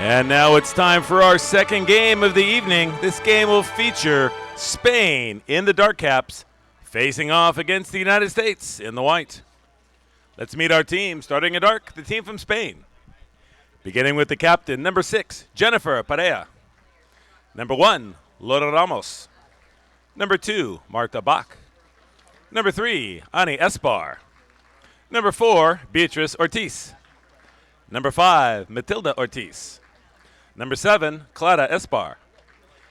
And now it's time for our second game of the evening. This game will feature Spain in the dark caps facing off against the United States in the white. Let's meet our team. Starting in dark, the team from Spain. Beginning with the captain, number 6, Jennifer Perea. Number 1, Laura Ramos. Number 2, Marta Bach. Number 3, Ani Esbar. Number 4, Beatriz Ortiz. Number 5, Matilda Ortiz. Number 7, Clara Esbar.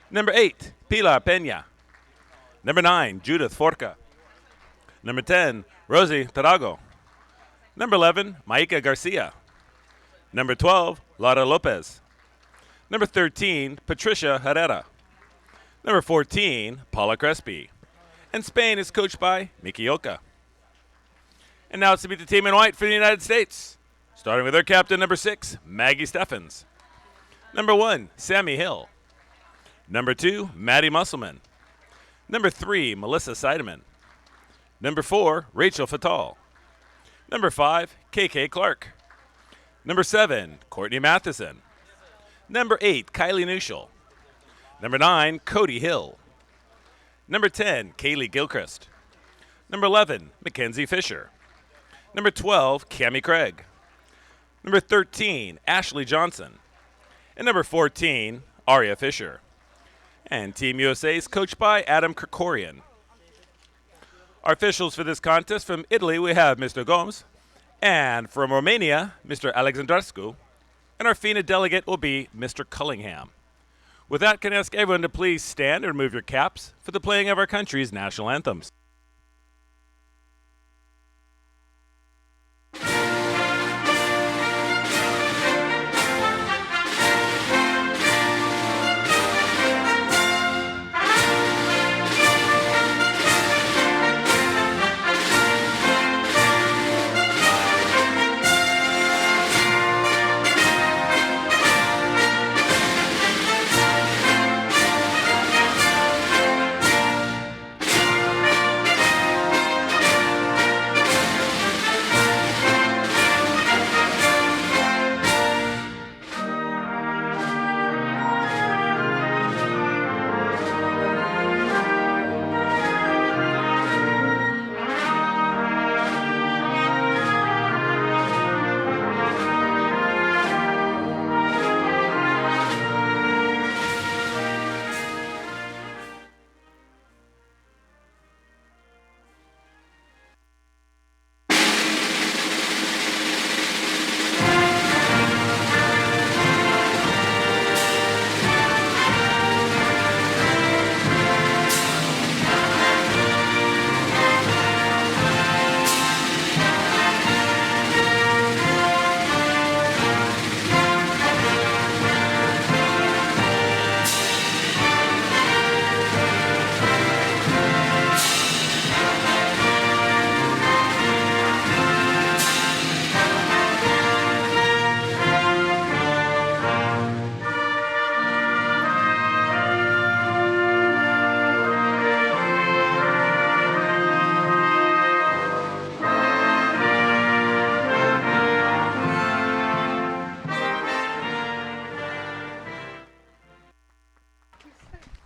Number 8, Pilar Peña. Number 9, Judith Forca. Number 10, Rosie Tarago. Number 11, Maika Garcia. Number 12, Lara Lopez. Number 13, Patricia Herrera. Number 14, Paula Crespi. And Spain is coached by Miki Oka. And now it's to meet the team in white for the United States. Starting with their captain, number 6, Maggie Steffens. Number 1, Sammy Hill. Number 2, Maddie Musselman. Number 3, Melissa Seidemann. Number 4, Rachel Fatal. Number 5, KK Clark. Number 7, Courtney Matheson. Number 8, Kylie Nuschel. Number 9, Cody Hill. Number 10, Kaylee Gilchrist. Number 11, Mackenzie Fisher. Number 12, Cammie Craig. Number 13, Ashley Johnson. And number 14, Aria Fisher. And Team USA is coached by Adam Krikorian. Our officials for this contest, from Italy, we have Mr. Gomes. And from Romania, Mr. Alexandrescu. And our FINA delegate will be Mr. Cullingham. With that, can I ask everyone to please stand and remove your caps for the playing of our country's national anthems.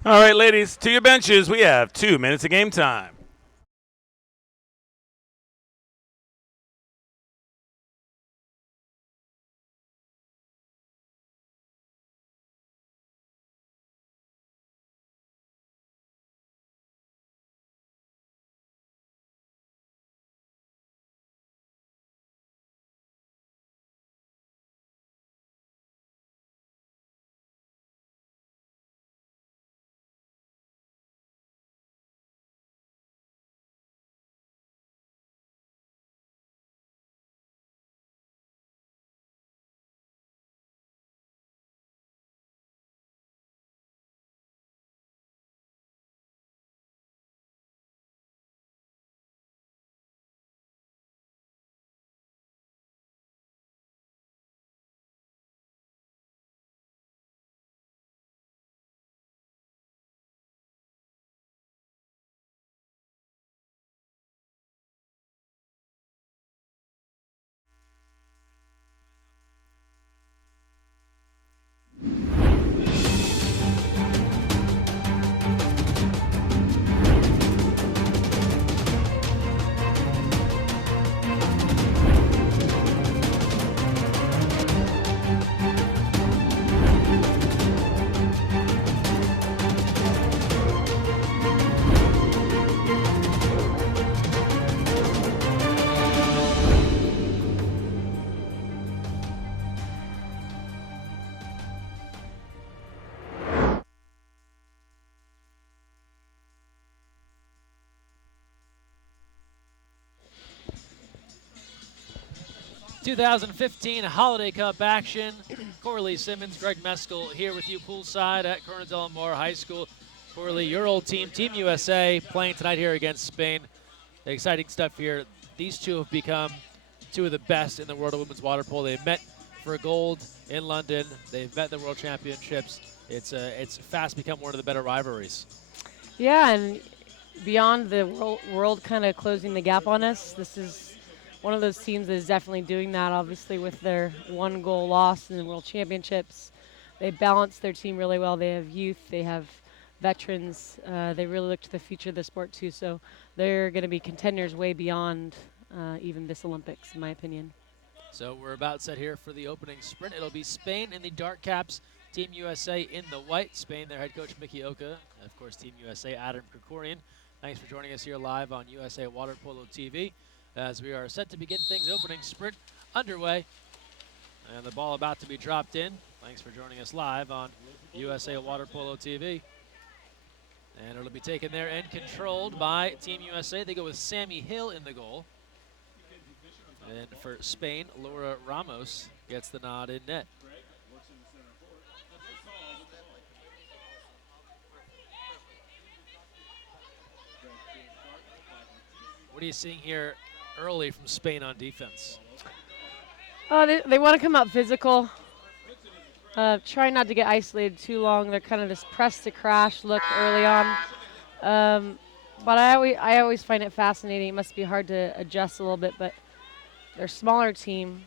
All right, ladies, to your benches. We have 2 minutes of game time. 2015 Holiday Cup action. Corley Simmons, Greg Meskel here with you poolside at Corona del Mar High School. Corley, your old team, Team USA, playing tonight here against Spain. Exciting stuff here. These two have become two of the best in the world of women's water polo. They met for gold in London. They've met the World Championships. It's fast become one of the better rivalries. Yeah, and beyond the world kind of closing the gap on us, this is one of those teams that is definitely doing that, obviously, with their one goal loss in the World Championships. They balance their team really well. They have youth. They have veterans. They really look to the future of the sport, too. So they're going to be contenders way beyond even this Olympics, in my opinion. So we're about set here for the opening sprint. It'll be Spain in the dark caps, Team USA in the white. Spain, their head coach, Mickey Oka. Of course, Team USA, Adam Krikorian. Thanks for joining us here live on USA Water Polo TV as we are set to begin things. Opening sprint underway. And the ball about to be dropped in. Thanks for joining us live on USA Water Polo TV. And it'll be taken there and controlled by Team USA. They go with Sammy Hill in the goal. And for Spain, Laura Ramos gets the nod in net. What are you seeing here early from Spain on defense? They want to come out physical. Try not to get isolated too long. They're kind of this press to crash look early on. But I always find it fascinating. It must be hard to adjust a little bit, but their smaller team,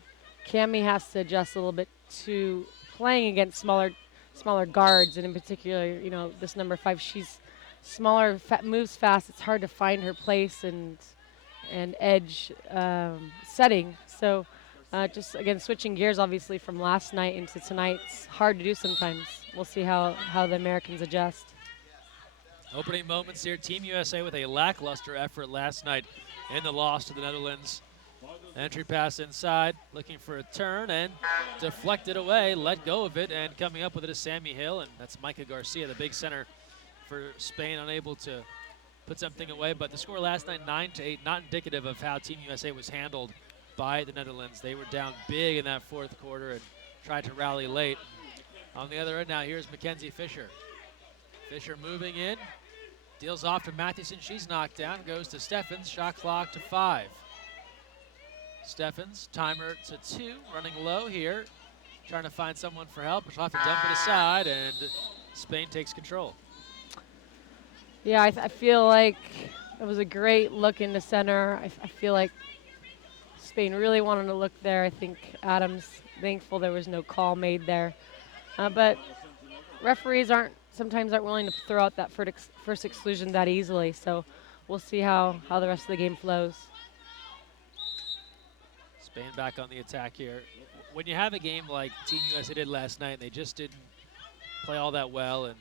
Cami has to adjust a little bit to playing against smaller guards, and in particular, this number 5, she's smaller, moves fast. It's hard to find her place and edge setting. So just again switching gears, obviously from last night into tonight, it's hard to do sometimes. We'll see how the Americans adjust. Opening moments here, Team USA with a lackluster effort last night in the loss to the Netherlands. Entry pass inside, looking for a turn and deflected away, let go of it, and coming up with it is Sammy Hill, and that's Micah Garcia, the big center for Spain, unable to put something away. But the score last night, 9-8, not indicative of how Team USA was handled by the Netherlands. They were down big in that fourth quarter and tried to rally late. On the other end now, here's Mackenzie Fisher. Fisher moving in, deals off to Mathewson. She's knocked down, goes to Steffens, shot clock to 5. Steffens, timer to 2, running low here, trying to find someone for help. She'll have to dump it aside, and Spain takes control. Yeah, I feel like it was a great look into center. I feel like Spain really wanted to look there. I think Adams thankful there was no call made there. But referees sometimes aren't willing to throw out that first exclusion that easily. So we'll see how the rest of the game flows. Spain back on the attack here. When you have a game like Team USA did last night, and they just didn't play all that well, and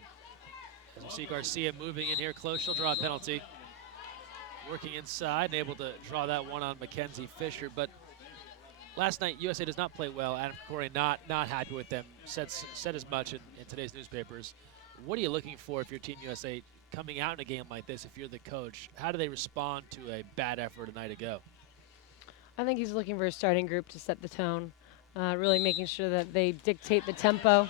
as we see Garcia moving in here close, she'll draw a penalty. Working inside and able to draw that one on Mackenzie Fisher. But last night, USA does not play well. Adam Corey not happy with them. Said as much in today's newspapers. What are you looking for if you're Team USA coming out in a game like this, if you're the coach? How do they respond to a bad effort a night ago? I think he's looking for a starting group to set the tone, really making sure that they dictate the tempo,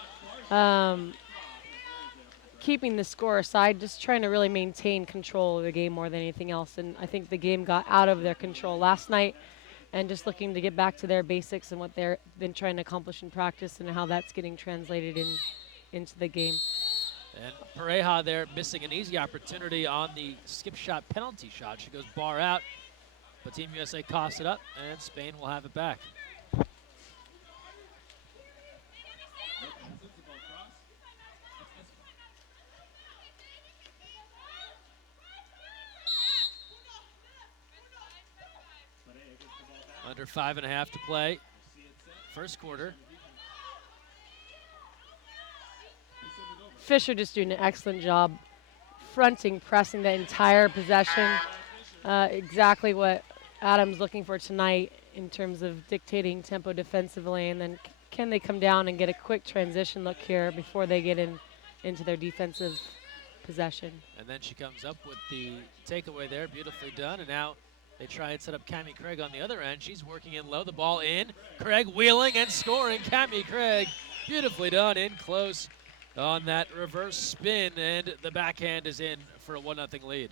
keeping the score aside, just trying to really maintain control of the game more than anything else. And I think the game got out of their control last night, and just looking to get back to their basics and what they've been trying to accomplish in practice and how that's getting translated into the game. And Pareja there missing an easy opportunity on the skip shot penalty shot. She goes bar out. But Team USA coughs it up, and Spain will have it back. Under 5.5 to play. First quarter. Fisher just doing an excellent job fronting, pressing the entire possession. Exactly what Adams looking for tonight in terms of dictating tempo defensively, and then can they come down and get a quick transition look here before they get into their defensive possession. And then she comes up with the takeaway there, beautifully done, and now They try and set up Cammie Craig on the other end. She's working in low, the ball in. Craig wheeling and scoring. Cammie Craig, beautifully done in close on that reverse spin, and the backhand is in for a 1-0 lead.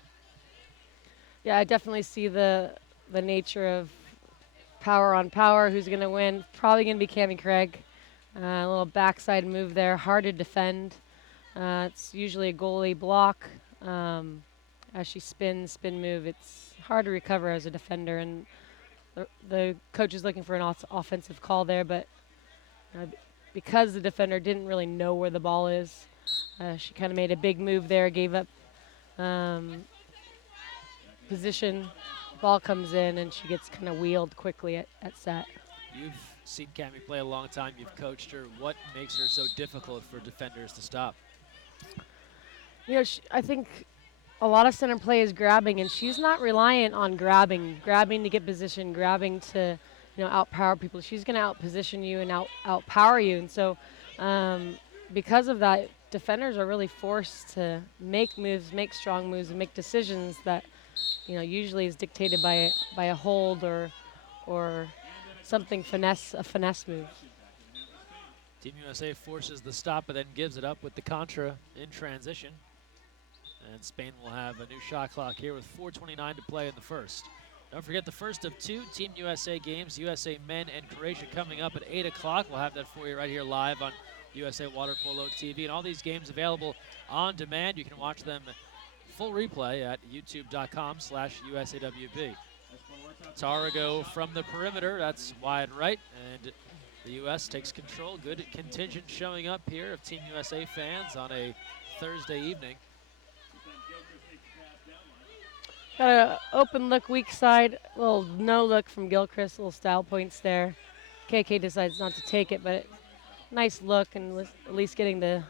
Yeah, I definitely see the nature of power on power. Who's going to win? Probably going to be Cammie Craig. A little backside move there, hard to defend. It's usually a goalie block. As she spin move, it's hard to recover as a defender, and the coach is looking for an offensive call there, but because the defender didn't really know where the ball is, she kind of made a big move there, gave up position. Ball comes in, and she gets kind of wheeled quickly at set. You've seen Cammie play a long time. You've coached her. What makes her so difficult for defenders to stop? You know, I think a lot of center play is grabbing, and she's not reliant on grabbing to get position, grabbing to, outpower people. She's going to outposition you and outpower you. And so because of that, defenders are really forced to make moves, make strong moves, and make decisions that, usually is dictated by a hold or something a finesse move. Team USA forces the stop, but then gives it up with the contra in transition. And Spain will have a new shot clock here with 4:29 to play in the first. Don't forget the first of 2 Team USA games, USA Men and Croatia, coming up at 8 o'clock. We'll have that for you right here live on USA Water Polo TV. And all these games available on demand. You can watch them full replay at youtube.com/USAWB. Tarago from the perimeter, that's wide right, and the U.S. takes control. Good contingent showing up here of Team USA fans on a Thursday evening. Got an open look, weak side, a little no look from Gilchrist, little style points there. KK decides not to take it, but nice look, and at least getting the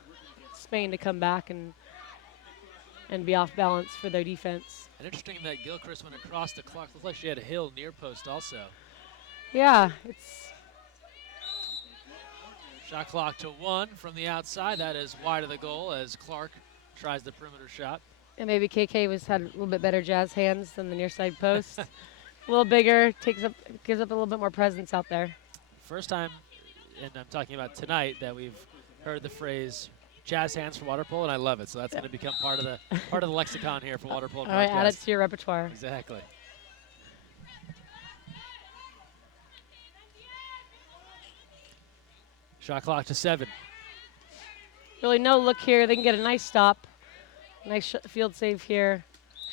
Spain to come back and be off balance for their defense. And interesting that Gilchrist went across the clock. Looked like she had a Hill near post also. Yeah, it's shot clock to 1 from the outside. That is wide of the goal as Clark tries the perimeter shot. And maybe KK had a little bit better jazz hands than the near side post. A little bigger, gives up a little bit more presence out there. First time, and I'm talking about tonight, that we've heard the phrase jazz hands for water polo, and I love it. So that's going to become part of the lexicon here for water polo. All right, add it to your repertoire. Exactly. Shot clock to 7. Really no look here. They can get a nice stop. Nice field save here.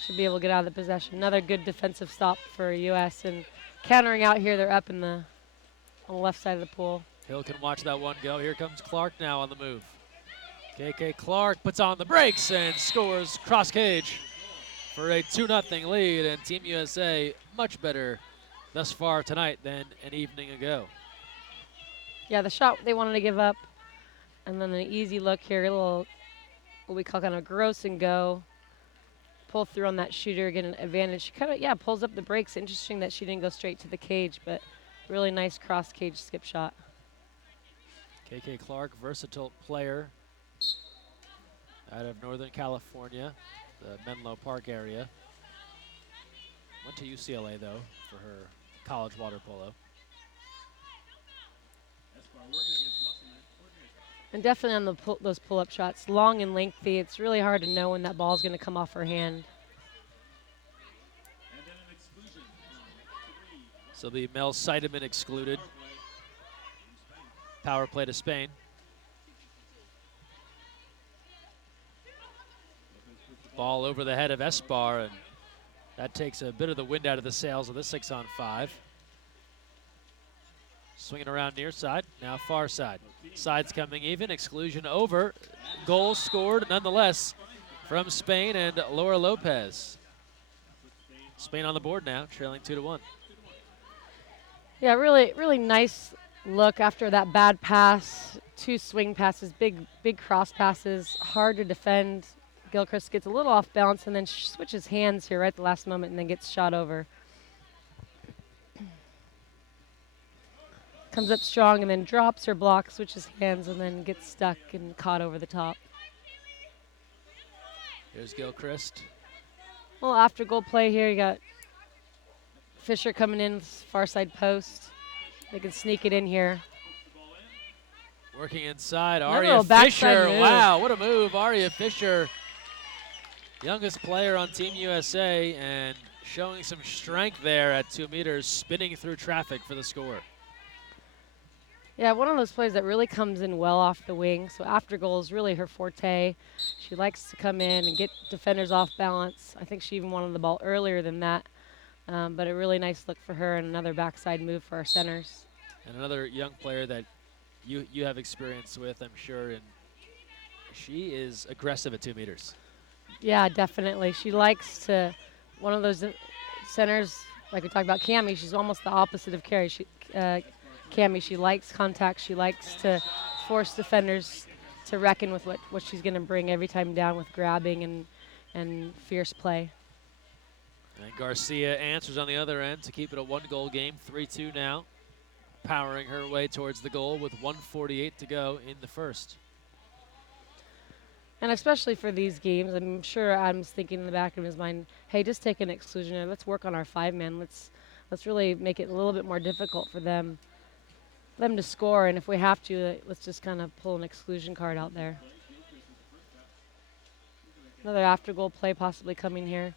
Should be able to get out of the possession. Another good defensive stop for U.S. And countering out here, they're up on the left side of the pool. Hill can watch that one go. Here comes Clark now on the move. KK Clark puts on the brakes and scores cross cage for a 2-0 lead. And Team USA much better thus far tonight than an evening ago. Yeah, the shot they wanted to give up. And then an easy look here, a little what we call kind of gross and go. Pull through on that shooter, get an advantage. She kind of, pulls up the brakes. Interesting that she didn't go straight to the cage, but really nice cross cage skip shot. KK Clark, versatile player out of Northern California, the Menlo Park area. Went to UCLA, though, for her college water polo. And definitely on those pull-up shots, long and lengthy. It's really hard to know when that ball's going to come off her hand. So the Mel Seidemann excluded. Power play to Spain. Ball over the head of Esbar, and that takes a bit of the wind out of the sails of the 6-on-5. Swinging around near side, now far side. Sides coming even, exclusion over. Goal scored nonetheless from Spain and Laura Lopez. Spain on the board now, trailing 2-1. Yeah, really, really nice look after that bad pass. 2 swing passes, big cross passes, hard to defend. Gilchrist gets a little off balance and then switches hands here right at the last moment and then gets shot over. Comes up strong and then drops her block, switches hands, and then gets stuck and caught over the top. Here's Gilchrist. Well, after goal play here, you got Fisher coming in, far side post. They can sneak it in here. Working inside, Another Aria little backside Fisher. move. Wow, what a move. Aria Fisher, youngest player on Team USA, and showing some strength there at 2 meters, spinning through traffic for the score. Yeah, one of those plays that really comes in well off the wing. So after goal is really her forte. She likes to come in and get defenders off balance. I think she even wanted the ball earlier than that. But a really nice look for her and another backside move for our centers. And another young player that you have experience with, I'm sure, and she is aggressive at 2 meters. Yeah, definitely. She likes to, one of those centers, like we talked about Cammie, she's almost the opposite of Carrie. Cammie, she likes contact. She likes to force defenders to reckon with what she's going to bring every time down with grabbing and fierce play. And Garcia answers on the other end to keep it a 1-goal game, 3-2 now. Powering her way towards the goal with 1:48 to go in the first. And especially for these games, I'm sure Adam's thinking in the back of his mind, hey, just take an exclusionary. Let's work on our 5-man. Let's really make it a little bit more difficult for them to score. And if we have to, let's just kind of pull an exclusion card out there. Another after goal play possibly coming here.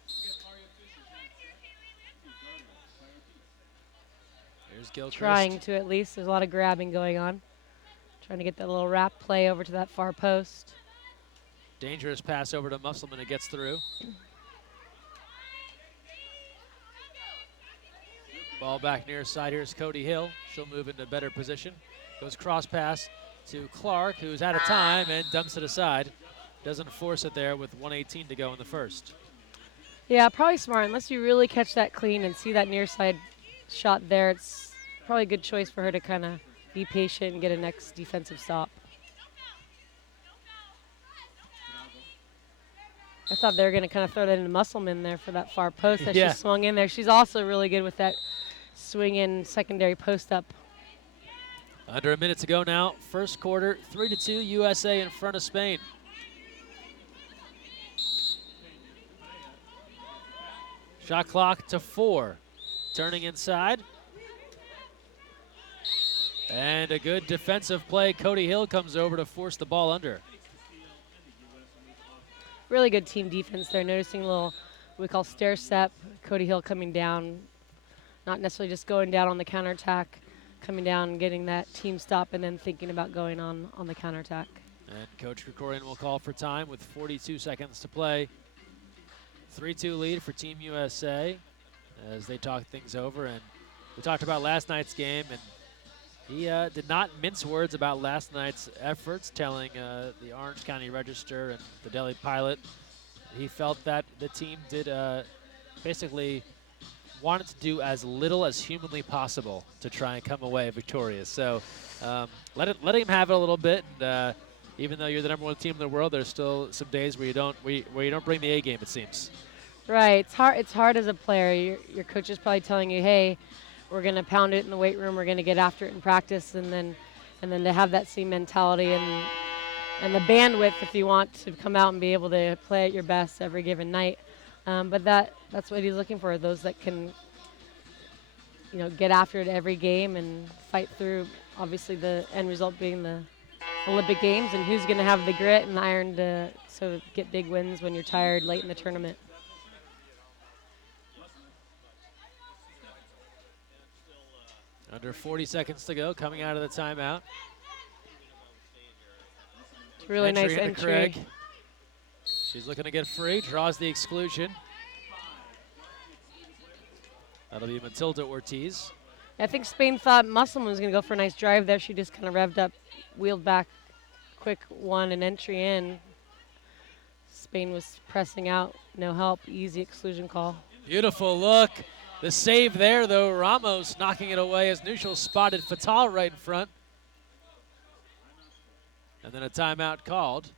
Here's Gilchrist. Trying to at least. There's a lot of grabbing going on. Trying to get that little wrap play over to that far post. Dangerous pass over to Musselman. It gets through. Ball back near side. Here's Cody Hill. She'll move into better position. Goes cross pass to Clark, who's out of time and dumps it aside. Doesn't force it there with 1:18 to go in the first. Yeah, probably smart. Unless you really catch that clean and see that near side shot there, it's probably a good choice for her to kind of be patient and get a next defensive stop. I thought they were going to kind of throw that into Musselman there for that far post that Yeah. she swung in there. She's also really good with that swing in secondary post up. Under a minute to go now. First quarter, 3-2 USA in front of Spain. Shot clock to 4. Turning inside. And a good defensive play. Cody Hill comes over to force the ball under. Really good team defense there. Noticing a little, what we call stair step. Cody Hill coming down, not necessarily just going down on the counterattack, coming down and getting that team stop and then thinking about going on the counterattack. And Coach Krikorian will call for time with 42 seconds to play. 3-2 lead for Team USA as they talk things over. And we talked about last night's game, and he did not mince words about last night's efforts, telling the Orange County Register and the Daily Pilot he felt that the team did basically wanted to do as little as humanly possible to try and come away victorious. So let him have it a little bit. And, even though you're the #1 team in the world, there's still some days where you don't bring the A game, it seems. Right. It's hard as a player. Your coach is probably telling you, hey, we're going to pound it in the weight room. We're going to get after it in practice, and then to have that same mentality and the bandwidth if you want to come out and be able to play at your best every given night. But that's what he's looking for, those that can, get after it every game and fight through, obviously the end result being the Olympic Games, and who's going to have the grit and iron to get big wins when you're tired late in the tournament. Under 40 seconds to go, coming out of the timeout. It's a really nice into entry. Craig. She's looking to get free, draws the exclusion. That'll be Matilda Ortiz. I think Spain thought Musselman was going to go for a nice drive there. She just kind of revved up, wheeled back, quick one, and entry in. Spain was pressing out, no help, easy exclusion call. Beautiful look. The save there, though. Ramos knocking it away as Neutral spotted Fatal right in front. And then a timeout called.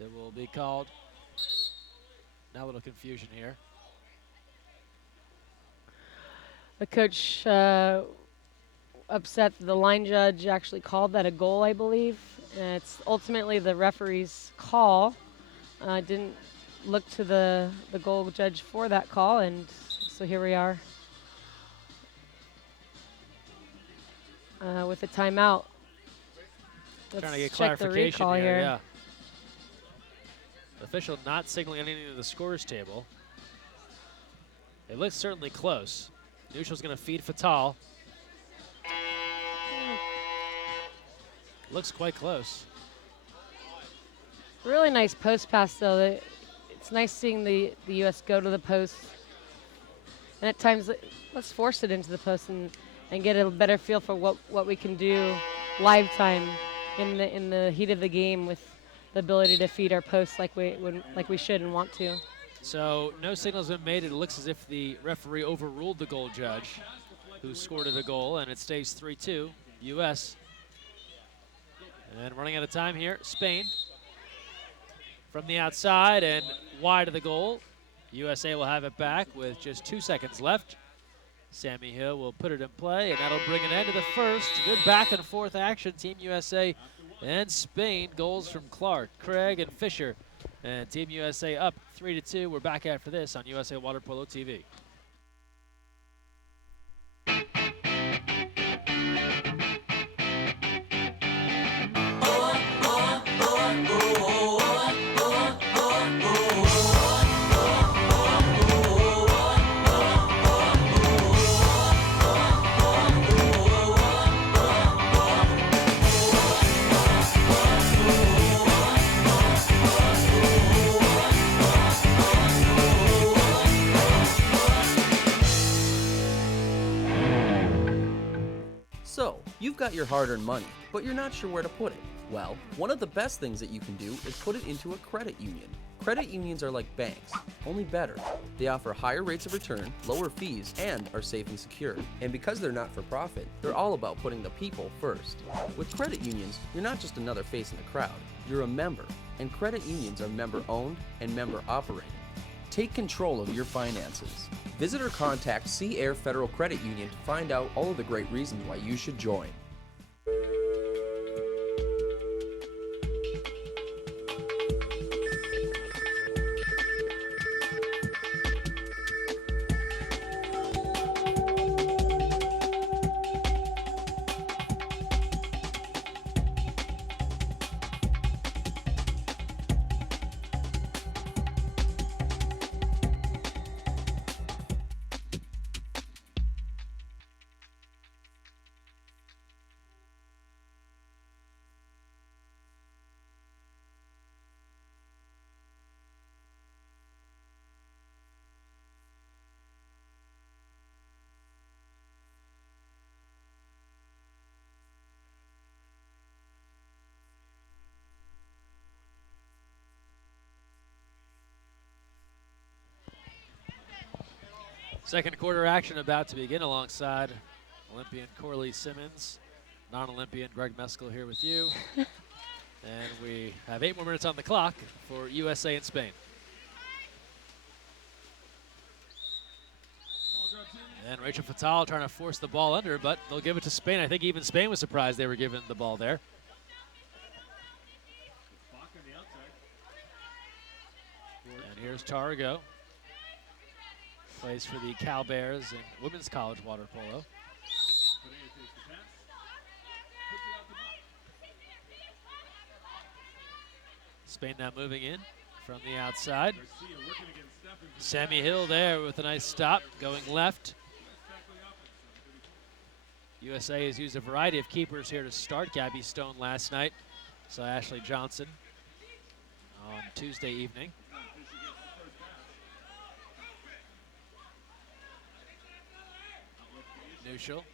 It will be called. Now a little confusion here. The coach upset the line judge actually called that a goal, I believe. It's ultimately the referee's call. Didn't look to the goal judge for that call, and so here we are. with a timeout. Trying to get check the clarification recall here. Yeah. The official not signaling anything to the scores table. It looks certainly close. Neutral's going to feed Fatal. Looks quite close. Really nice post pass, though. It's nice seeing the U.S. go to the post. And at times, let's force it into the post and get a better feel for what we can do live time in the heat of the game with the ability to feed our posts like we should and want to. So no signal's been made. It looks as if the referee overruled the goal judge who scored a goal, and it stays 3-2 U.S. And running out of time here, Spain. From the outside and wide of the goal. USA will have it back with just 2 seconds left. Sammy Hill will put it in play, and that'll bring an end to the first. Good back and forth action. Team USA and Spain. Goals from Clark, Craig, and Fisher. And Team USA up 3-2. We're back after this on USA Water Polo TV. So, you've got your hard-earned money, but you're not sure where to put it. Well, one of the best things that you can do is put it into a credit union. Credit unions are like banks, only better. They offer higher rates of return, lower fees, and are safe and secure. And because they're not for profit, they're all about putting the people first. With credit unions, you're not just another face in the crowd, you're a member. And credit unions are member-owned and member-operated. Take control of your finances. Visit or contact Sea Air Federal Credit Union to find out all of the great reasons why you should join. Second quarter action about to begin alongside Olympian Corley Simmons, non-Olympian Greg Meskel here with you. And we have 8 more minutes on the clock for USA and Spain. And Rachel Fatal trying to force the ball under, but they'll give it to Spain. I think even Spain was surprised they were given the ball there. And here's Tarago. Plays for the Cal Bears in women's college water polo. Spain now moving in from the outside. Sammy Hill there with a nice stop, going left. USA has used a variety of keepers here to start. Gabby Stone last night. So Ashley Johnson on Tuesday evening. Neutral.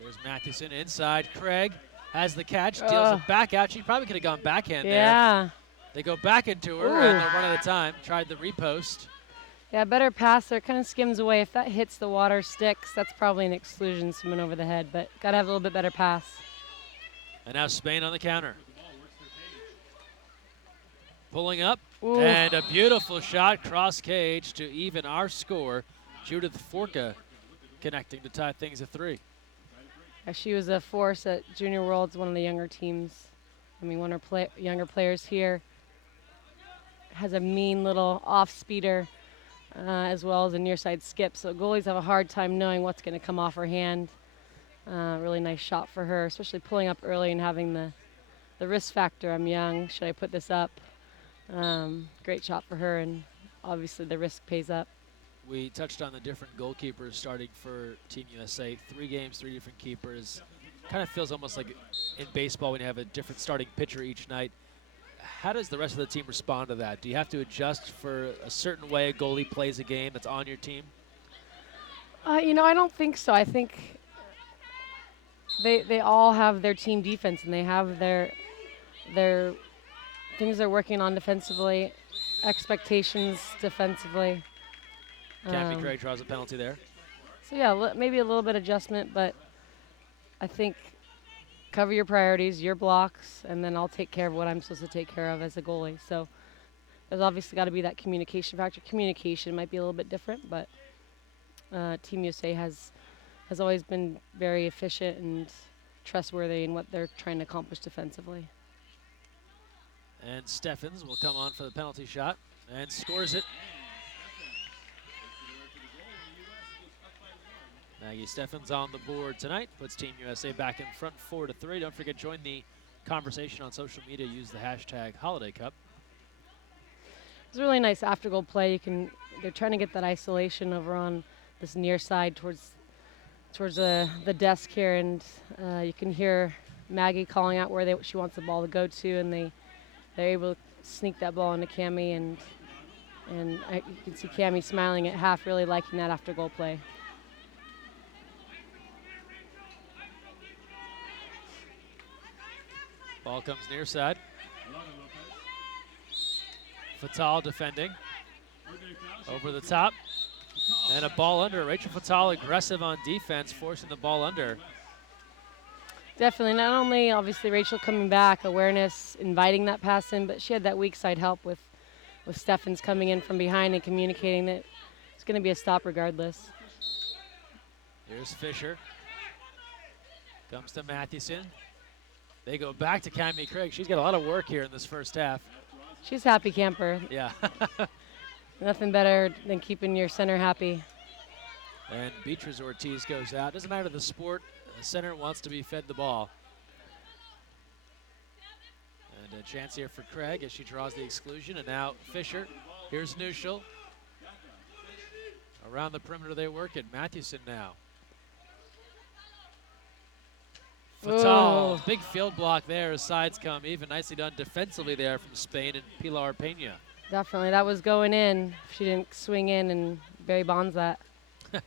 Here's Mathewson inside. Craig has the catch, deals it back out. She probably could have gone backhand there. They go back into her and they'll run out of time. Tried the repost. Yeah, better pass there. Kind of skims away. If that hits the water, sticks, that's probably an exclusion swimming over the head, but got to have a little bit better pass. And now Spain on the counter. Pulling up, and a beautiful shot cross cage to even our score. Judith Forka connecting to tie things at 3. Yeah, she was a force at Junior Worlds, one of the younger teams. I mean, one of our younger players here. Has a mean little off-speeder. as well as a near side skip. So goalies have a hard time knowing what's going to come off her hand. Really nice shot for her, especially pulling up early and having the risk factor. I'm young. Should I put this up? Great shot for her, and obviously the risk pays up. We touched on the different goalkeepers starting for Team USA. 3 games, 3 different keepers. Kind of feels almost like in baseball when you have a different starting pitcher each night. How does the rest of the team respond to that? Do you have to adjust for a certain way a goalie plays a game that's on your team? I don't think so. I think they all have their team defense, and they have their things they're working on defensively, expectations defensively. Kathy Craig draws a penalty there. So yeah, maybe a little bit adjustment, but I think cover your priorities, your blocks, and then I'll take care of what I'm supposed to take care of as a goalie. So there's obviously got to be that communication factor. Communication might be a little bit different, but Team USA has always been very efficient and trustworthy in what they're trying to accomplish defensively. And Steffens will come on for the penalty shot and scores it. Maggie Steffens on the board tonight, puts Team USA back in front 4-3. Don't forget, join the conversation on social media. Use the hashtag Holiday Cup. It's a really nice after goal play. They're trying to get that isolation over on this near side towards the desk here, and you can hear Maggie calling out where she wants the ball to go to, and they're able to sneak that ball into Cammie, and you can see Cammie smiling at half, really liking that after goal play. Ball comes near side. Fatal defending. Over the top. And a ball under. Rachel Fatal aggressive on defense, forcing the ball under. Definitely. Not only, obviously, Rachel coming back, awareness, inviting that pass in, but she had that weak side help with Steffens coming in from behind and communicating that it's going to be a stop regardless. Here's Fisher. Comes to Mathewson. They go back to Cammie Craig. She's got a lot of work here in this first half. She's happy camper. Yeah. Nothing better than keeping your center happy. And Beatrice Ortiz goes out. Doesn't matter the sport, the center wants to be fed the ball. And a chance here for Craig as she draws the exclusion. And now Fisher. Here's Neuschel. Around the perimeter they work it. Mathewson now. Fatal, big field block there as sides come even. Nicely done defensively there from Spain and Pilar Pena. Definitely, that was going in. She didn't swing in and Barry Bonds that. We're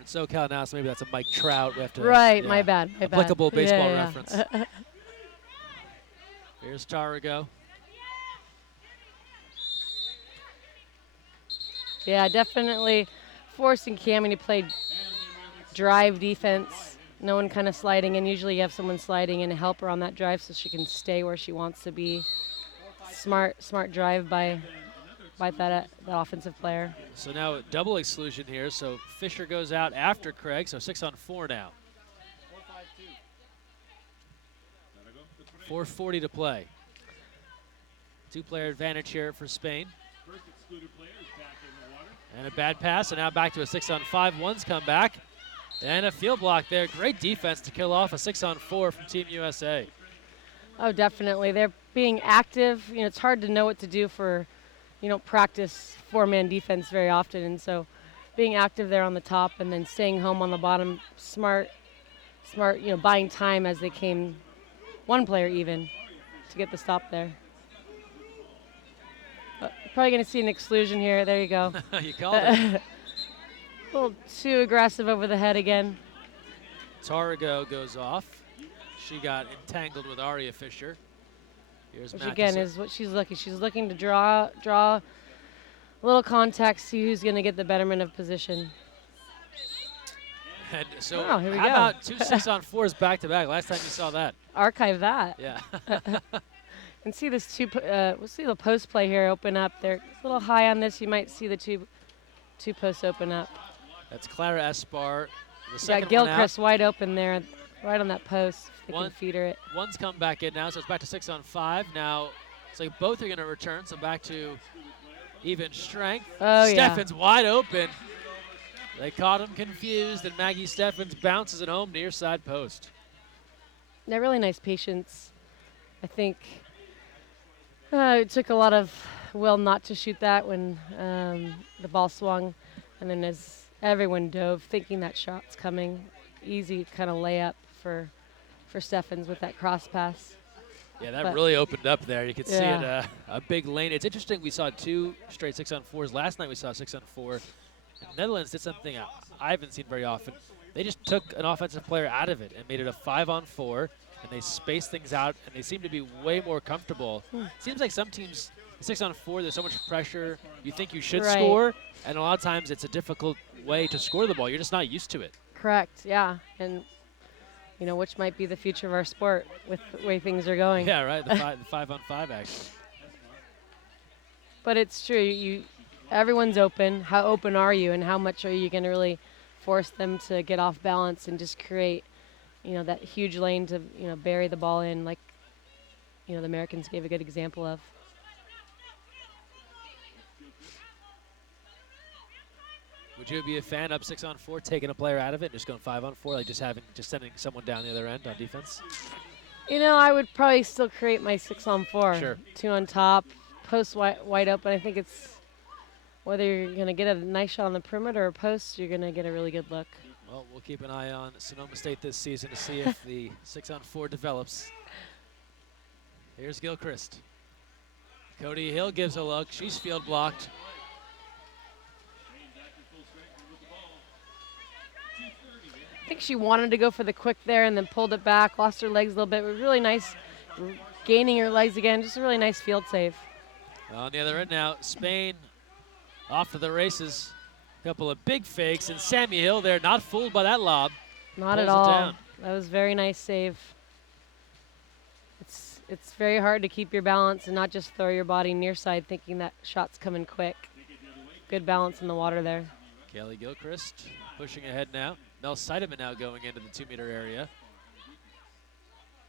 in SoCal now, so maybe that's a Mike Trout. We have to, right, my bad. Applicable baseball yeah. reference. Here's Tarago. Yeah, definitely forcing Cammie to play drive defense. No one kind of sliding in. Usually you have someone sliding in to help her on that drive so she can stay where she wants to be. Smart drive by that offensive player. So now double exclusion here. So Fisher goes out after Craig. So 6-on-4 now. 4:40 to play. 2-player advantage here for Spain. And a bad pass, and now back to a 6-on-5. One's come back. And a field block there. Great defense to kill off a 6-on-4 from Team USA. Oh, definitely. They're being active. It's hard to know what to do for, practice 4-man defense very often. And so being active there on the top and then staying home on the bottom, smart, buying time as they came, one player even, to get the stop there. Probably going to see an exclusion here. There you go. You called it. A little too aggressive over the head again. Tarago goes off. She got entangled with Aria Fisher. Here's Which Mathewson. again is what she's looking. She's looking to draw a little contact, see who's going to get the betterment of position. And so here we how go. about 2 6-on-4s back-to-back? Last time you saw that. Archive that. Yeah. And see this we'll see the post play here open up. They're a little high on this. You might see the two posts open up. That's Clara Espar. The Yeah, second one out. Gilchrist wide open there right on that post. If they One- can feeder it. One's come back in now, so it's back to 6-on-5. Now it's like both are going to return, so back to even strength. Oh, yeah. Steffens wide open. They caught him confused, and Maggie Steffens bounces it home near side post. They're really nice patience. I think it took a lot of will not to shoot that when the ball swung. And then as everyone dove, thinking that shot's coming, easy kind of layup for Steffens with that cross pass. Yeah, that But- really opened up there. You could see it, Yeah. a big lane. It's interesting, we saw 2 straight 6-on-4s. Last night we saw 6-on-4. And the Netherlands did something I haven't seen very often. They just took an offensive player out of it and made it a 5-on-4, and they spaced things out, and they seem to be way more comfortable. Seems like some teams, 6-on-4, there's so much pressure. You think you should Right. score, and a lot of times it's a difficult way to score the ball. You're just not used to it. Correct, yeah. And, which might be the future of our sport with the way things are going. Yeah, right, the 5-on-5 action. But it's true. Everyone's open. How open are you, and how much are you going to really force them to get off balance and just create, that huge lane to, bury the ball in, like, the Americans gave a good example of. Would you be a fan up 6-on-4, taking a player out of it, and just going 5-on-4, like just sending someone down the other end on defense? I would probably still create my 6-on-4. Sure. 2 on top, post wide open. I think it's whether you're going to get a nice shot on the perimeter or post, you're going to get a really good look. Well, we'll keep an eye on Sonoma State this season to see if the 6-on-4 develops. Here's Gilchrist. Cody Hill gives a look. She's field blocked. I think she wanted to go for the quick there and then pulled it back, lost her legs a little bit. It was really nice gaining her legs again. Just a really nice field save. On the other end now, Spain off to the races. A couple of big fakes, and Sammy Hill there, not fooled by that lob. Not at Pulls it all. down. That was a very nice save. It's very hard to keep your balance and not just throw your body near side thinking that shot's coming quick. Good balance in the water there. Kelly Gilchrist pushing ahead now. Mel Seidemann now going into the 2-meter area.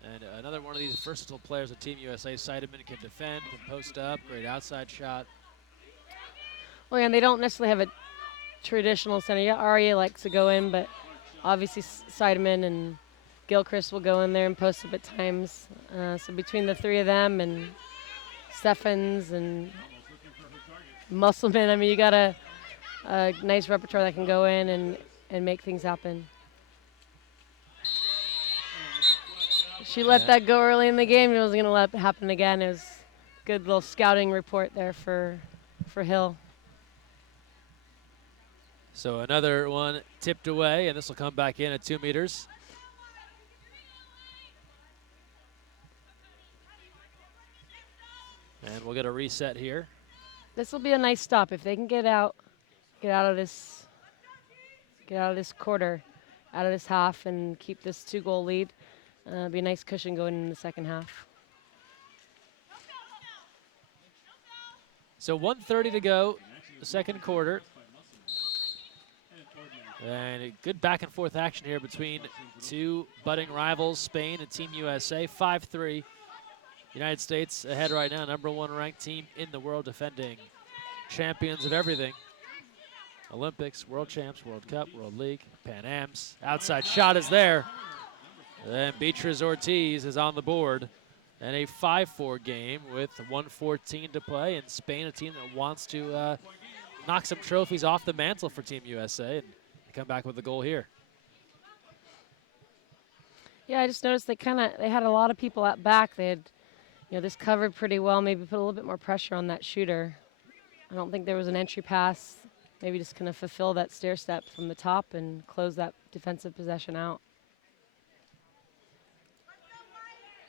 And another one of these versatile players of Team USA. Seidemann can defend, can post up, great outside shot. Well, yeah, and they don't necessarily have a traditional center. Yeah, Aria likes to go in, but obviously Seidemann and Gilchrist will go in there and post up at times. So between the 3 of them and Steffens and Musselman, I mean, you got a nice repertoire that can go in and make things happen. She let that go early in the game. It wasn't going to let it happen again. It was a good little scouting report there for Hill. So another one tipped away, and this will come back in at 2 meters. And we'll get a reset here. This will be a nice stop if they can get out of this quarter, out of this half, and keep this 2-goal lead. Be a nice cushion going in the second half. So 1:30 to go, the second quarter. And a good back and forth action here between 2 budding rivals, Spain and Team USA. 5-3. United States ahead right now, #1 ranked team in the world, defending champions of everything. Olympics, World Champs, World Cup, World League, Pan Ams. Outside shot is there. And Beatriz Ortiz is on the board. And a 5-4 game with 1:14 to play. And Spain, a team that wants to knock some trophies off the mantle for Team USA. And they come back with a goal here. Yeah, I just noticed they had a lot of people at back. They had, this covered pretty well. Maybe put a little bit more pressure on that shooter. I don't think there was an entry pass. Maybe just kind of fulfill that stair step from the top and close that defensive possession out.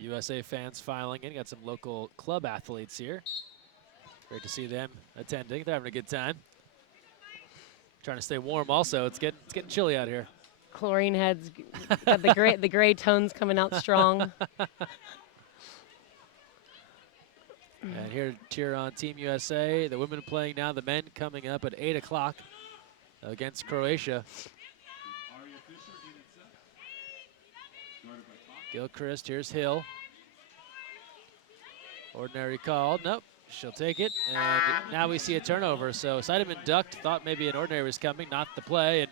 USA fans filing in. Got some local club athletes here. Great to see them attending. They're having a good time. Trying to stay warm also. It's getting chilly out here. Chlorine heads, got the gray tones coming out strong. And here to cheer on Team USA. The women playing now, the men coming up at 8 o'clock against Croatia. Gilchrist, here's Hill. Ordinary called, nope, she'll take it. And now we see a turnover. So Seidemann ducked, thought maybe an ordinary was coming, not the play. And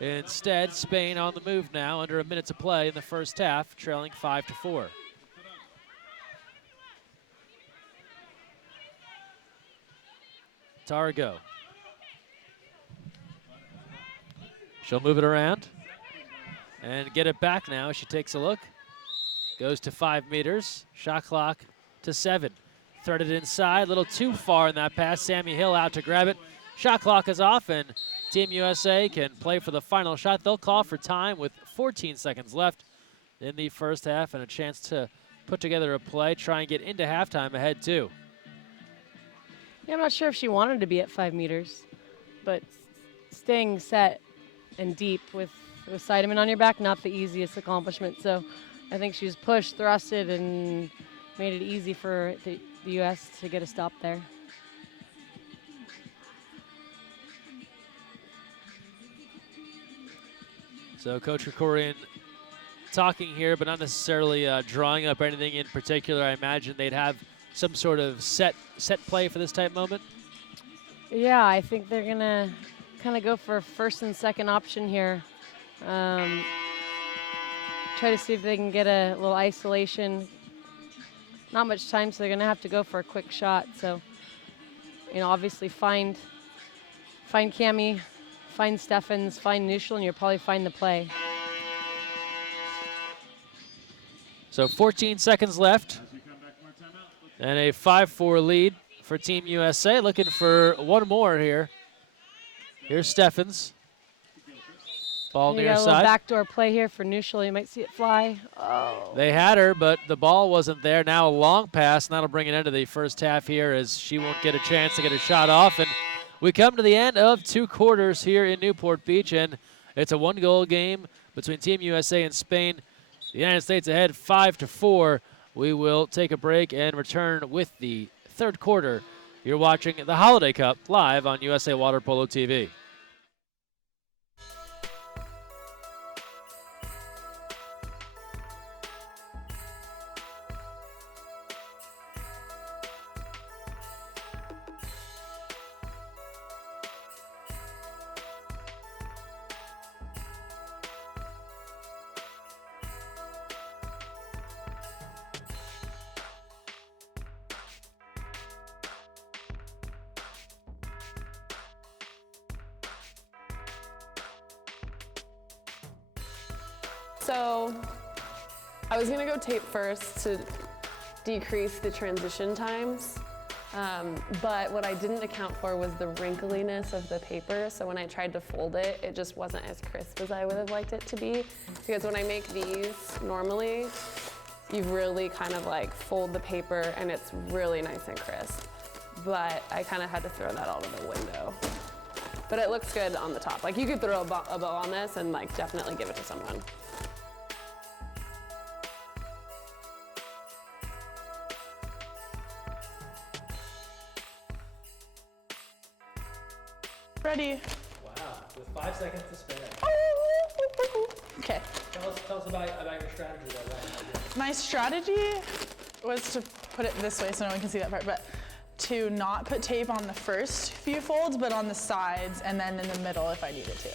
instead, Spain on the move now, under a minute to play in the first half, trailing 5-4. Targo. She'll move it around and get it back now. She takes a look. Goes to 5 meters. Shot clock to 7. Threaded inside. A little too far in that pass. Sammy Hill out to grab it. Shot clock is off, and Team USA can play for the final shot. They'll call for time with 14 seconds left in the first half and a chance to put together a play, try and get into halftime ahead too. Yeah, I'm not sure if she wanted to be at 5 meters, but staying set and deep with Seidemann on your back, not the easiest accomplishment. So I think she was pushed, thrusted, and made it easy for the U.S. to get a stop there. So Coach Krikorian talking here, but not necessarily drawing up anything in particular. I imagine they'd have some sort of set play for this type moment. Yeah, I think they're gonna kind of go for a first and second option here. Try to see if they can get a little isolation. Not much time, so they're gonna have to go for a quick shot. So, you know, obviously find Cami, find Steffens, find Nuschel, and you'll probably find the play. So 14 seconds left. And a 5-4 lead for Team USA. Looking for one more here. Here's Steffens. Ball near got a little side. backdoor play here for Nuschel. You might see it fly. Oh. They had her, but the ball wasn't there. Now a long pass, and that'll bring it into the first half here as she won't get a chance to get a shot off. And we come to the end of 2 quarters here in Newport Beach, and it's a 1-goal game between Team USA and Spain. The United States ahead 5-4. We will take a break and return with the third quarter. You're watching the Holiday Cup live on USA Water Polo TV. So I was gonna go tape first to decrease the transition times, but what I didn't account for was the wrinkliness of the paper. So when I tried to fold it, it just wasn't as crisp as I would have liked it to be. Because when I make these normally, you really kind of like fold the paper and it's really nice and crisp. But I kind of had to throw that out of the window. But it looks good on the top. Like you could throw a bow on this and like definitely give it to someone. Ready. Wow, with 5 seconds to spare. Okay. Tell us about your strategy there, right? My strategy was to put it this way so no one can see that part, but to not put tape on the first few folds, but on the sides and then in the middle if I needed to.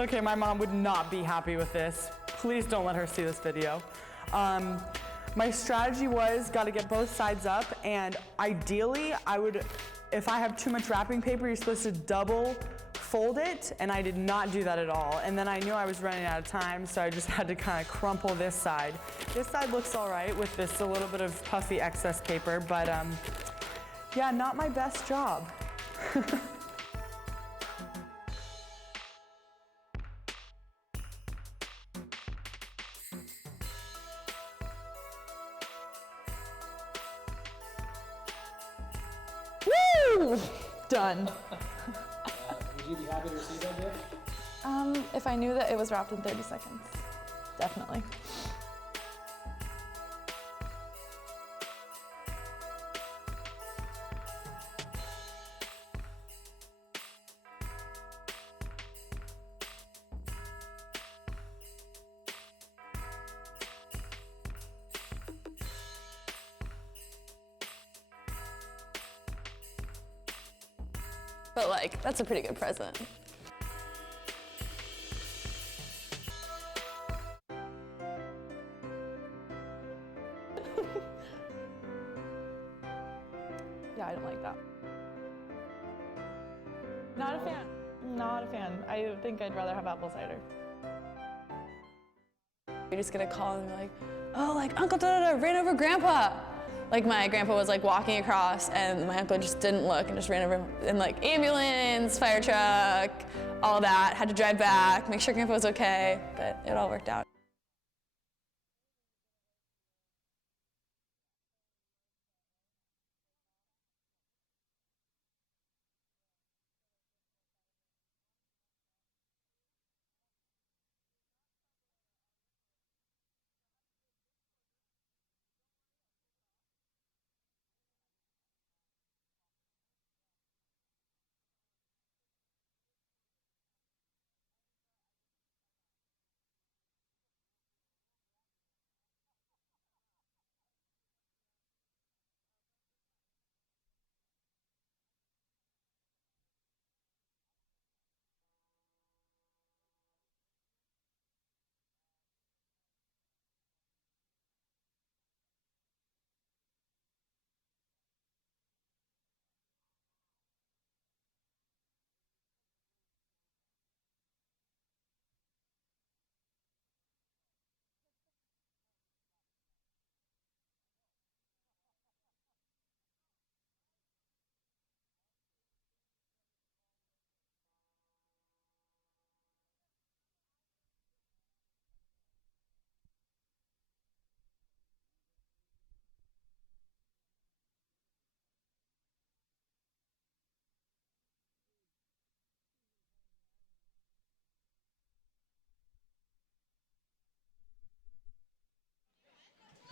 Okay, my mom would not be happy with this. Please don't let her see this video. My strategy was gotta get both sides up, and ideally if I have too much wrapping paper, you're supposed to double fold it, and I did not do that at all. And then I knew I was running out of time, so I just had to kind of crumple this side. This side looks all right with this a little bit of puffy excess paper, but yeah, not my best job. Woo! Done. Would you be happy to receive that gift? If I knew that it was wrapped in 30 seconds, definitely. but like, that's a pretty good present. Yeah, I don't like that. Not a fan. Not a fan. I think I'd rather have apple cider. You're just gonna call and be like, oh, like Uncle da-da-da ran over Grandpa. Like my grandpa was like walking across and my uncle just didn't look and just ran over him. And like ambulance, fire truck, all that. Had to drive back, make sure Grandpa was okay, but it all worked out.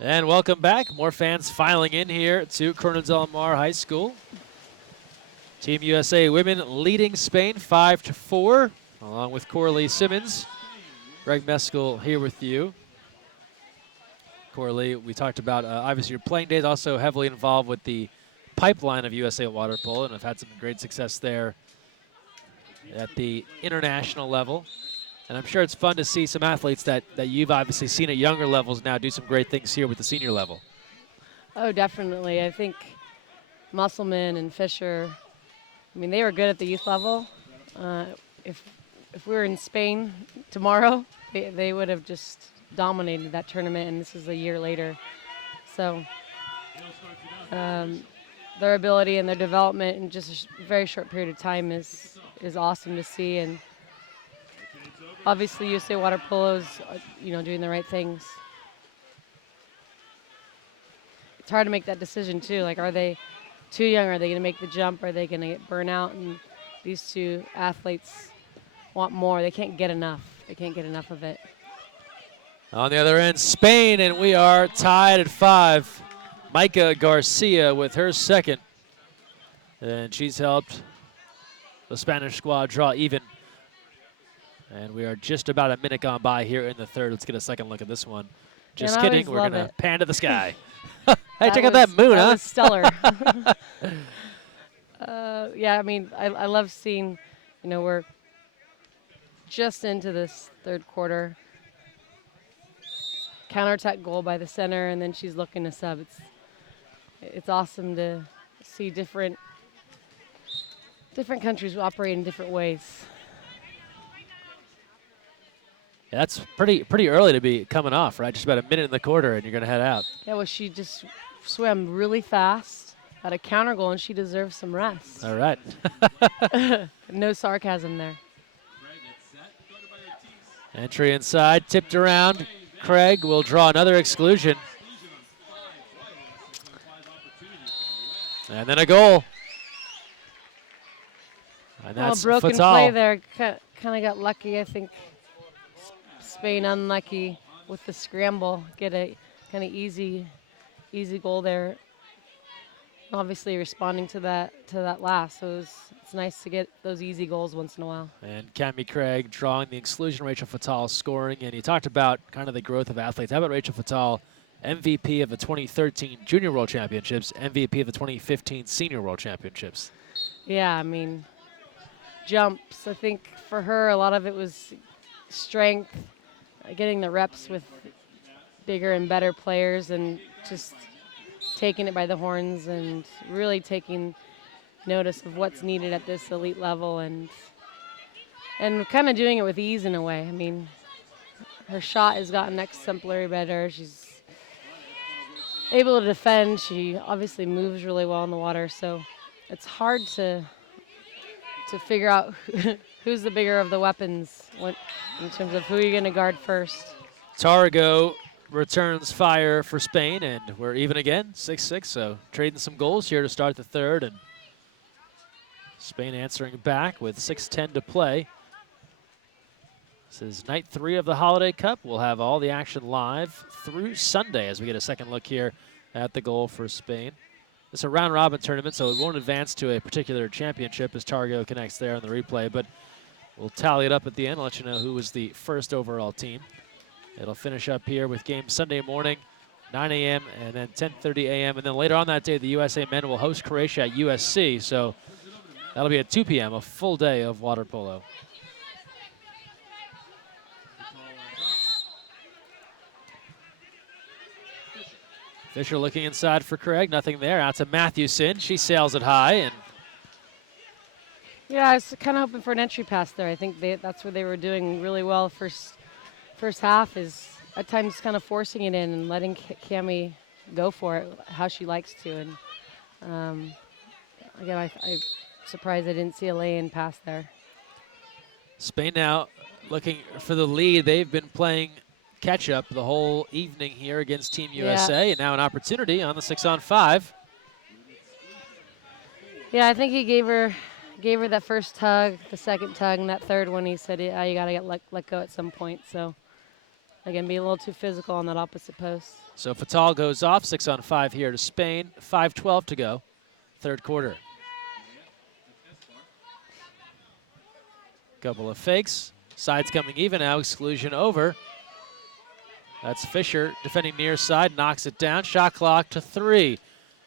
And welcome back. More fans filing in here to Corona Del Mar High School. Team USA women leading Spain 5-4, along with Coralie Simmons. Greg Meskel here with you. Coralie, we talked about obviously your playing days, also heavily involved with the pipeline of USA Water Polo, and have had some great success there at the international level. And I'm sure it's fun to see some athletes that you've obviously seen at younger levels now do some great things here with the senior level. Oh, definitely. I think Musselman and Fisher, I mean, they were good at the youth level. If we were in Spain tomorrow, they would have just dominated that tournament, and this is a year later. So their ability and their development in just a very short period of time is awesome to see. And obviously, USA Water Polo's, doing the right things. It's hard to make that decision too. Like, are they too young? Are they going to make the jump? Are they going to get burnout? And these two athletes want more. They can't get enough. They can't get enough of it. On the other end, Spain, and we are tied at 5. Micah Garcia with her second. And she's helped the Spanish squad draw even. And we are just about a minute gone by here in the third. Let's get a second look at this one. Just kidding. We're going to pan to the sky. Hey, check out that moon, that huh? was stellar. Yeah, I mean, I love seeing, we're just into this third quarter. Counterattack goal by the center, and then she's looking to sub. It's awesome to see different countries operate in different ways. Yeah, that's pretty early to be coming off, right? Just about a minute in the quarter, and you're going to head out. Yeah, well, she just swam really fast, had a counter goal, and she deserves some rest. All right. No sarcasm there. Entry inside, tipped around. Craig will draw another exclusion. And then a goal. And that's broken Fatal. play there. Kind of got lucky, I think. Spain unlucky with the scramble. Get a kind of easy goal there. Obviously responding to that last. So it's nice to get those easy goals once in a while. And Cami Craig drawing the exclusion, Rachel Fatal scoring. And you talked about kind of the growth of athletes. How about Rachel Fatal, MVP of the 2013 Junior World Championships, MVP of the 2015 Senior World Championships? Yeah, I mean, jumps. I think for her, a lot of it was strength, getting the reps with bigger and better players, and just taking it by the horns and really taking notice of what's needed at this elite level, and kind of doing it with ease in a way. I mean, her shot has gotten exemplary better. She's able to defend. She obviously moves really well in the water, so it's hard to figure out who's the bigger of the weapons in terms of who you're going to guard first. Targo returns fire for Spain, and we're even again, 6-6, so trading some goals here to start the third, and Spain answering back with 6:10 to play. This is night 3 of the Holiday Cup. We'll have all the action live through Sunday as we get a second look here at the goal for Spain. It's a round-robin tournament, so it won't advance to a particular championship as Targo connects there on the replay, but we'll tally it up at the end and let you know who was the first overall team. It'll finish up here with games Sunday morning, 9 a.m. and then 10:30 a.m. And then later on that day, the USA men will host Croatia at USC, so that'll be at 2 p.m., a full day of water polo. Fisher looking inside for Craig, nothing there. Out to Matthewson, she sails it high. And yeah, I was kind of hoping for an entry pass there. I think that's where they were doing really well first half, is at times kind of forcing it in and letting Cammie go for it how she likes to. And again, I'm surprised I didn't see a lay-in pass there. Spain now looking for the lead. They've been playing catch-up the whole evening here against Team USA, and now an opportunity on the 6-on-5. Yeah, I think he gave her that first tug, the second tug, and that third one he said, yeah, you got to get let go at some point. So, again, be a little too physical on that opposite post. So Fatal goes off, 6-on-5 here to Spain, 5:12 to go, third quarter. Couple of fakes, sides coming even now, exclusion over. That's Fisher defending near side, knocks it down, shot clock to 3.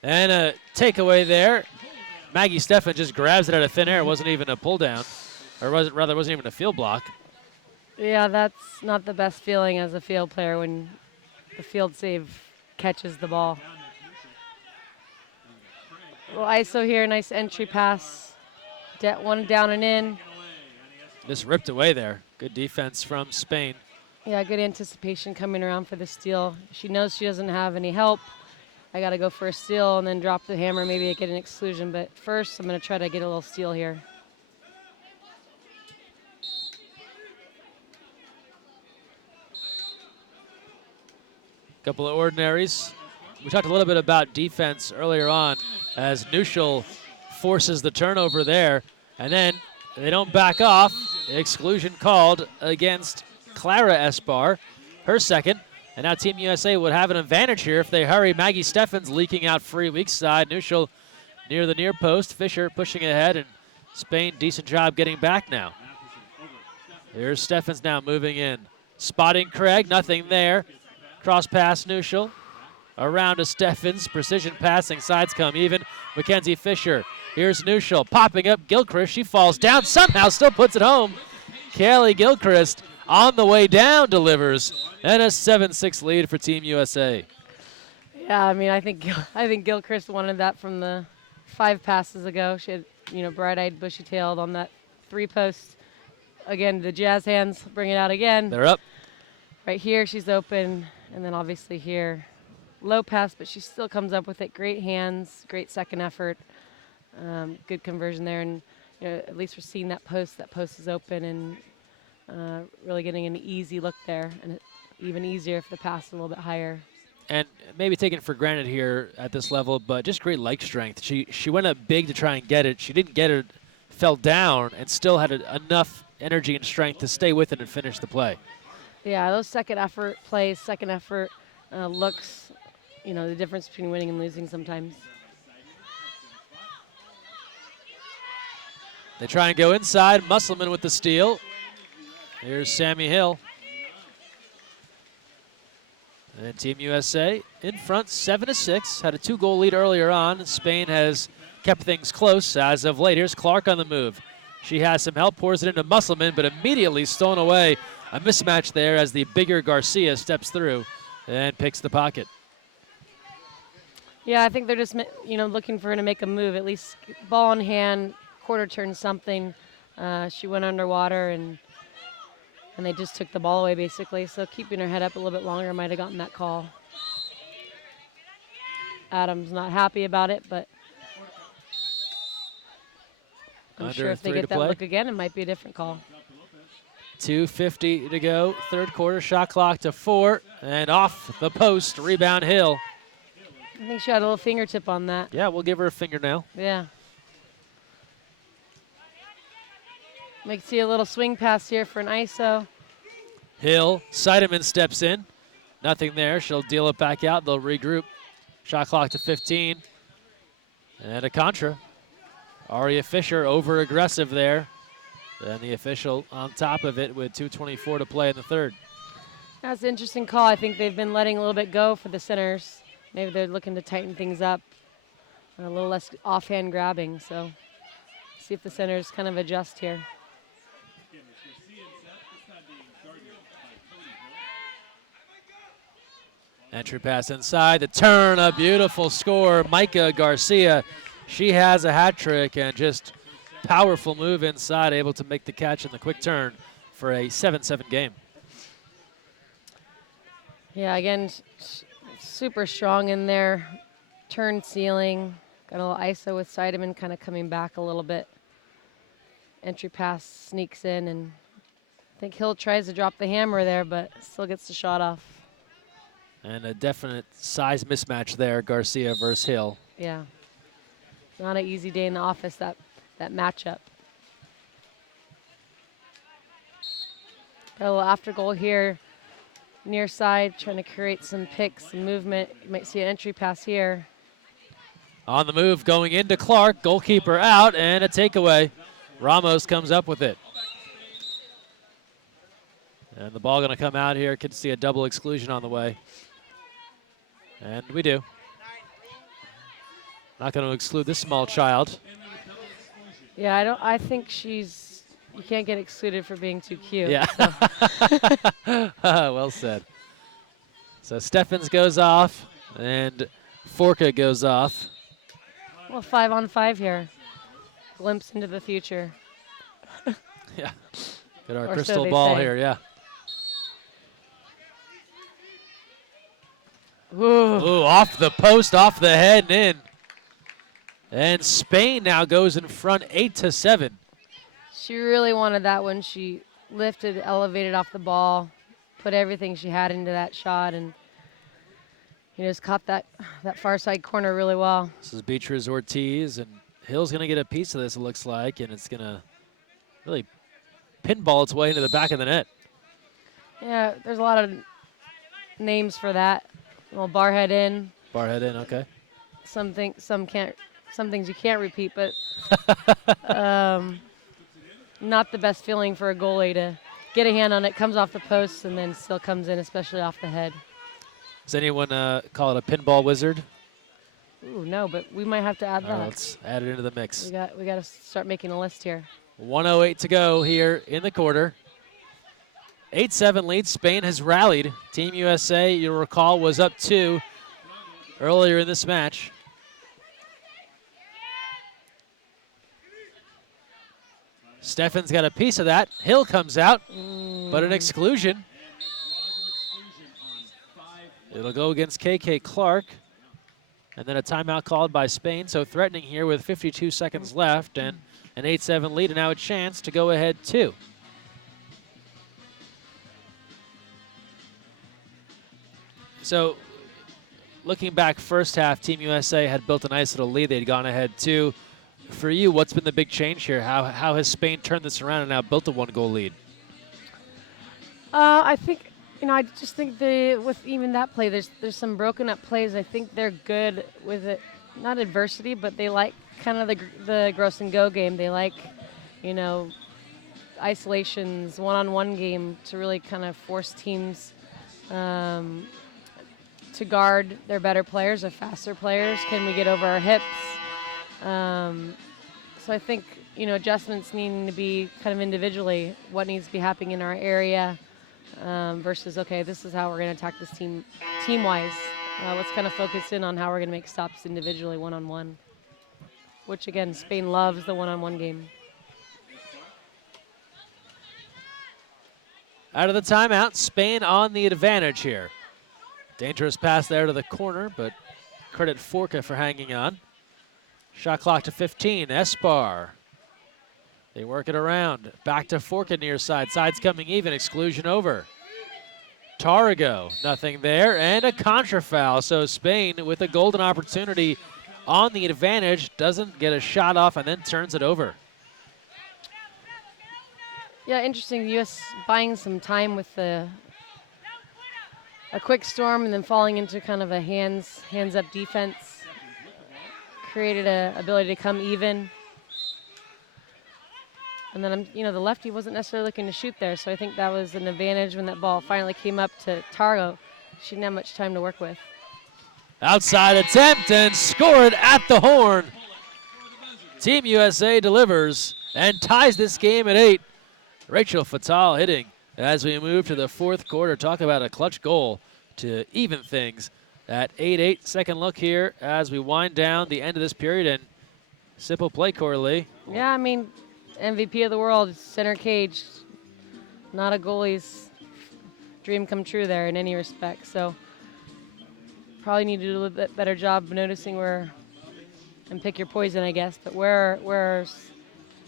And a takeaway there. Maggie Steffen just grabs it out of thin air. It wasn't even a pull down, or rather wasn't even a field block. Yeah, that's not the best feeling as a field player when the field save catches the ball. Well, ISO here, nice entry pass. One down and in. Just ripped away there. Good defense from Spain. Yeah, good anticipation coming around for the steal. She knows she doesn't have any help. I got to go for a steal and then drop the hammer, maybe get an exclusion. But first, I'm going to try to get a little steal here. Couple of ordinaries. We talked a little bit about defense earlier on as Nuschel forces the turnover there. And then they don't back off. Exclusion called against Clara Esbar, her second. And now Team USA would have an advantage here if they hurry. Maggie Steffens leaking out free, weak side. Nuschel near the near post. Fisher pushing ahead, and Spain, decent job getting back now. Here's Steffens now moving in. Spotting Craig, nothing there. Cross pass Nuschel. Around to Steffens, precision passing, sides come even. Mackenzie Fisher, here's Nuschel, popping up Gilchrist. She falls down, somehow still puts it home. Kelly Gilchrist on the way down delivers, and a 7-6 lead for Team USA. Yeah, I mean, I think Gilchrist wanted that from the 5 passes ago. She had, bright-eyed, bushy-tailed on that 3-post. Again, the jazz hands bring it out again. They're up. Right here, she's open, and then obviously here, low pass, but she still comes up with it. Great hands, great second effort, good conversion there, and at least we're seeing that post. That post is open, and really getting an easy look there, and even easier if the pass is a little bit higher. And maybe taken for granted here at this level, but just great leg strength. She went up big to try and get it. She didn't get it, fell down, and still had enough energy and strength to stay with it and finish the play. Yeah, those second effort plays, second effort looks, the difference between winning and losing sometimes. They try and go inside. Musselman with the steal. Here's Sammy Hill. And Team USA in front, 7-6. Had a 2-goal lead earlier on. Spain has kept things close as of late. Here's Clark on the move. She has some help, pours it into Musselman, but immediately stolen away. A mismatch there as the bigger Garcia steps through and picks the pocket. Yeah, I think they're just looking for her to make a move, at least ball in hand, quarter turn something. She went underwater and they just took the ball away basically. So keeping her head up a little bit longer might have gotten that call. Adam's not happy about it, but I'm Under sure if they 3 get to that play. look again, it might be a different call. 2:50 to go, third quarter, shot clock to 4, and off the post, rebound Hill. I think she had a little fingertip on that. Yeah, we'll give her a fingernail. Yeah. Might see a little swing pass here for an ISO. Hill, Seidemann steps in. Nothing there, she'll deal it back out, they'll regroup. Shot clock to 15. And a contra. Aria Fisher over aggressive there. And the official on top of it with 2:24 to play in the third. That's an interesting call. I think they've been letting a little bit go for the centers. Maybe they're looking to tighten things up. A little less offhand grabbing. So see if the centers kind of adjust here. Entry pass inside, the turn, a beautiful score. Micah Garcia, she has a hat trick and just powerful move inside, able to make the catch in the quick turn for a 7-7 game. Yeah, again, super strong in there. Turn ceiling. Got a little ISO with Seidemann kind of coming back a little bit. Entry pass sneaks in, and I think Hill tries to drop the hammer there, but still gets the shot off. And a definite size mismatch there, Garcia versus Hill. Yeah. Not an easy day in the office, that matchup. Got a little after goal here. Near side, trying to create some picks, some movement. You might see an entry pass here. On the move, going into Clark, goalkeeper out, and a takeaway. Ramos comes up with it. And the ball gonna come out here. Could see a double exclusion on the way. And we do. Not gonna exclude this small child. Yeah, I think you can't get excluded for being too cute. Yeah. So. Well said. So Steffens goes off, and Forka goes off. Well, 5-on-5 here. Glimpse into the future. Yeah. Got our Or so crystal they ball say. here, yeah. Ooh. Ooh, off the post, off the head, and in. And Spain now goes in front 8-7. She really wanted that one. She lifted, elevated off the ball, put everything she had into that shot, and just caught that far side corner really well. This is Beatriz Ortiz, and Hill's going to get a piece of this, it looks like, and it's going to really pinball its way into the back of the net. Yeah, there's a lot of names for that. Well, barhead in. Barhead in, okay. Some things you can't repeat, but not the best feeling for a goalie to get a hand on it, comes off the post, and then still comes in, especially off the head. Does anyone call it a pinball wizard? Ooh, no, but we might have to add All right, that. let's add it into the mix. We got to start making a list here. 1:08 to go here in the quarter. 8-7 lead. Spain has rallied. Team USA, you'll recall, was up 2 earlier in this match. Steffens got a piece of that. Hill comes out, but an exclusion. It'll go against KK Clark. And then a timeout called by Spain. So threatening here with 52 seconds left and an 8-7 lead, and now a chance to go ahead 2. So looking back first half, Team USA had built a nice little lead. They'd gone ahead 2. For you, what's been the big change here? How has Spain turned this around and now built a 1-goal lead? I think, I just think with even that play, there's some broken up plays. I think they're good with it, not adversity, but they like kind of the gross and go game. They like, isolations, one-on-one game to really kind of force teams to guard their better players, their faster players. Can we get over our hips? So I think adjustments needing to be kind of individually what needs to be happening in our area versus, okay, this is how we're going to attack this team-wise. Let's kind of focus in on how we're going to make stops individually, one-on-one, which, again, Spain loves the one-on-one game. Out of the timeout, Spain on the advantage here. Dangerous pass there to the corner, but credit Forca for hanging on. Shot clock to 15, Espar. They work it around, back to Forca near side. Side's coming even, exclusion over. Tarago, nothing there, and a contra foul. So Spain with a golden opportunity on the advantage, doesn't get a shot off and then turns it over. Yeah, interesting. The U.S. buying some time with a quick storm and then falling into kind of a hands-up defense. Created a ability to come even. And then, the lefty wasn't necessarily looking to shoot there, so I think that was an advantage when that ball finally came up to Targo. She didn't have much time to work with. Outside attempt and scored at the horn. Team USA delivers and ties this game at 8. Rachel Fatal hitting as we move to the fourth quarter. Talk about a clutch goal to even things at 8-8. Second look here as we wind down the end of this period, and simple play, Coralie. Yeah, I mean, MVP of the world, center cage. Not a goalie's dream come true there in any respect. So probably need to do a little bit better job of noticing where, and pick your poison, I guess, but where's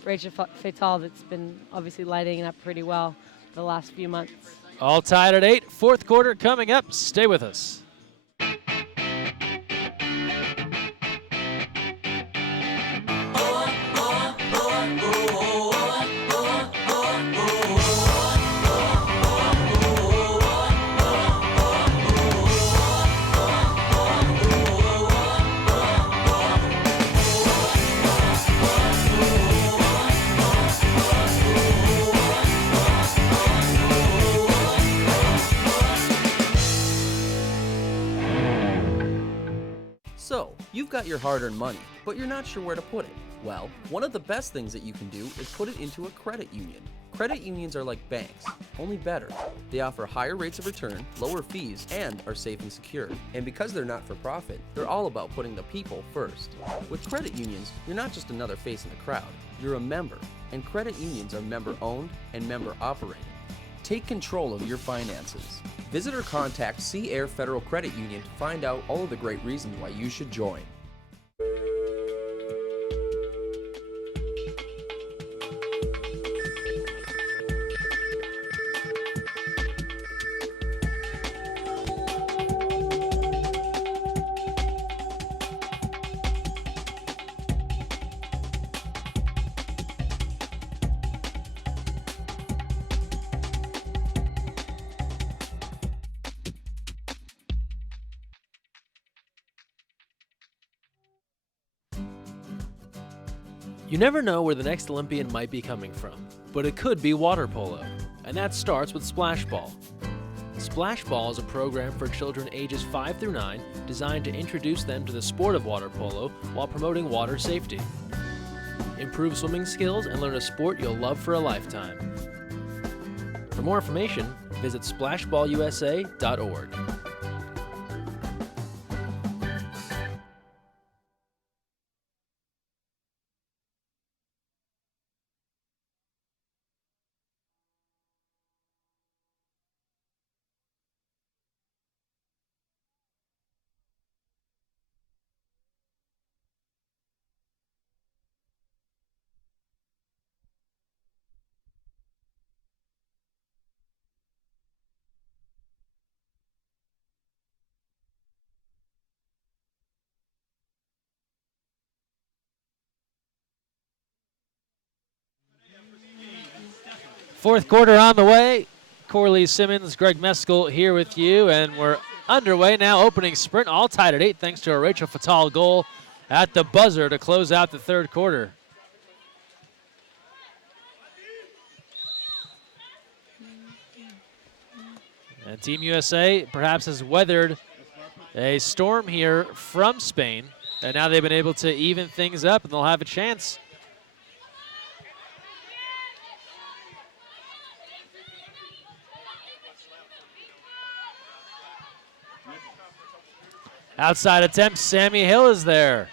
Rachel Fatal that's been obviously lighting it up pretty well the last few months. All tied at 8. Fourth quarter coming up. Stay with us. So, you've got your hard-earned money, but you're not sure where to put it. Well, one of the best things that you can do is put it into a credit union. Credit unions are like banks, only better. They offer higher rates of return, lower fees, and are safe and secure. And because they're not for profit, they're all about putting the people first. With credit unions, you're not just another face in the crowd, you're a member. And credit unions are member-owned and member-operated. Take control of your finances. Visit or contact Sea Air Federal Credit Union to find out all of the great reasons why you should join. You never know where the next Olympian might be coming from, but it could be water polo, and that starts with Splash Ball. Splash Ball is a program for children ages 5 through 9 designed to introduce them to the sport of water polo while promoting water safety. Improve swimming skills and learn a sport you'll love for a lifetime. For more information, visit splashballusa.org. Fourth quarter on the way. Corley Simmons, Greg Meskel here with you, and we're underway now. Opening sprint, all tied at 8 thanks to a Rachel Fatal goal at the buzzer to close out the third quarter. And Team USA perhaps has weathered a storm here from Spain, and now they've been able to even things up, and they'll have a chance Outside attempt, Sammy Hill is there.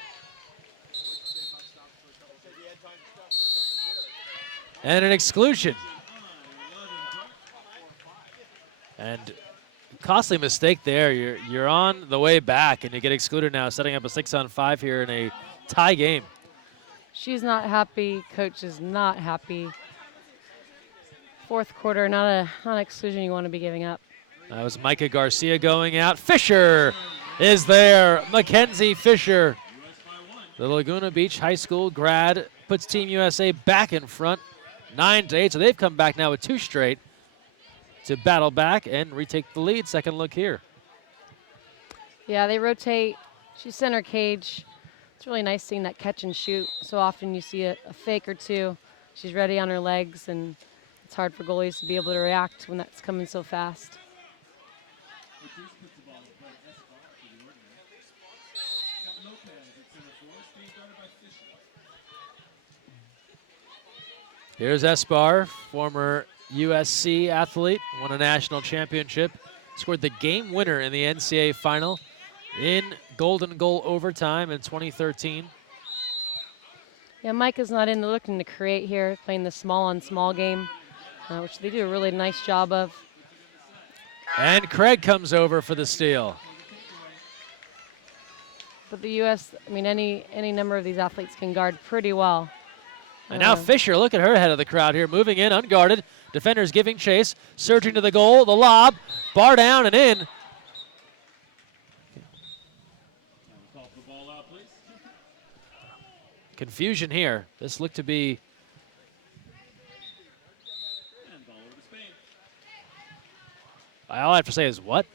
And an exclusion. And costly mistake there. You're on the way back and you get excluded now, setting up a 6-on-5 here in a tie game. She's not happy. Coach is not happy. Fourth quarter, not an exclusion you want to be giving up. That was Micah Garcia going out. Fisher is there. Mackenzie Fisher, the Laguna Beach High School grad, puts Team USA back in front, 9-8. So they've come back now with 2 straight to battle back and retake the lead. Second look here. Yeah, they rotate. She's center cage. It's really nice seeing that catch and shoot. So often you see a fake or two. She's ready on her legs, and it's hard for goalies to be able to react when that's coming so fast. Here's Esbar, former USC athlete, won a national championship, scored the game winner in the NCAA final in golden goal overtime in 2013. Yeah, Micah's not in. They're looking to create here, playing the small-on-small game, which they do a really nice job of. And Craig comes over for the steal. But the U.S., I mean, any number of these athletes can guard pretty well. And now Fisher, look at her head of the crowd here, moving in, unguarded. Defenders giving chase, surging to the goal, the lob, bar down and in. Confusion here. This looked to be all I have to say is what?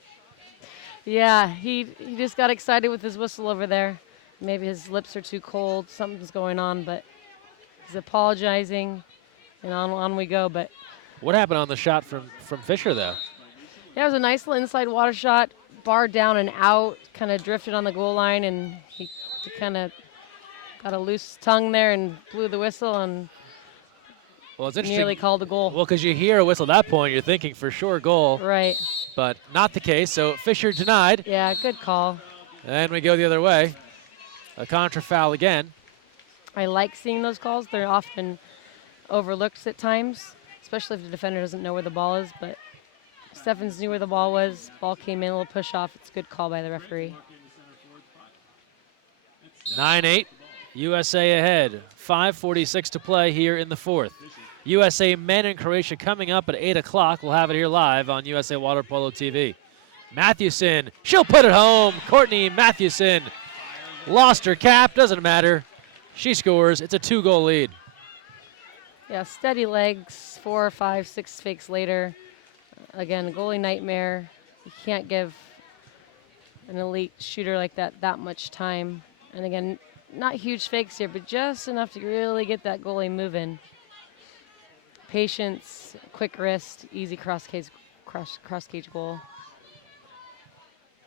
Yeah, he just got excited with his whistle over there. Maybe his lips are too cold, something's going on, but he's apologizing, and on we go. But what happened on the shot from Fisher, though? Yeah, it was a nice little inside water shot, bar down and out, kind of drifted on the goal line, and he kind of got a loose tongue there and blew the whistle and well, it's interesting. Nearly called a goal. Well, because you hear a whistle at that point, you're thinking for sure goal. Right. But not the case, so Fisher denied. Yeah, good call. And we go the other way. A contra foul again. I like seeing those calls. They're often overlooked at times, especially if the defender doesn't know where the ball is. But Steffens knew where the ball was. Ball came in, a little push off. It's a good call by the referee. 9-8, USA ahead. 5:46 to play here in the fourth. USA men in Croatia coming up at 8 o'clock. We'll have it here live on USA Water Polo TV. Mathewson, she'll put it home. Courtney Mathewson lost her cap, doesn't matter. She scores. It's a 2-goal lead. Yeah, steady legs, 4, 5, 6 fakes later. Again, goalie nightmare. You can't give an elite shooter like that much time. And again, not huge fakes here, but just enough to really get that goalie moving. Patience, quick wrist, easy cross cage goal.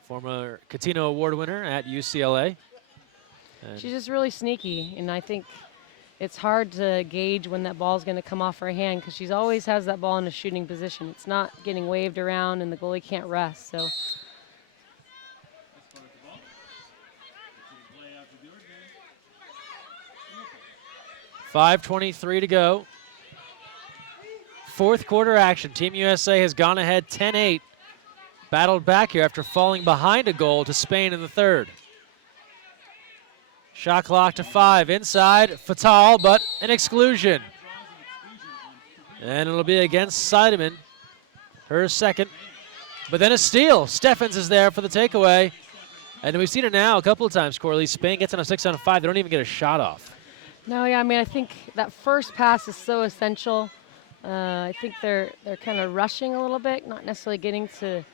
Former Catino Award winner at UCLA. And She's just really sneaky, and I think it's hard to gauge when that ball's going to come off her hand because she's always has that ball in a shooting position. It's not getting waved around, and the goalie can't rest. So. 5:23 to go. Fourth quarter action. Team USA has gone ahead 10-8. Battled back here after falling behind a goal to Spain in the third. Shot clock to 5. Inside, Fatal, but an exclusion. And it'll be against Seidemann. Her second. But then a steal. Steffens is there for the takeaway. And we've seen it now a couple of times, Corley. Spain gets on a 6-on-5. They don't even get a shot off. No, yeah, I mean, I think that first pass is so essential. I think they're kind of rushing a little bit, not necessarily getting to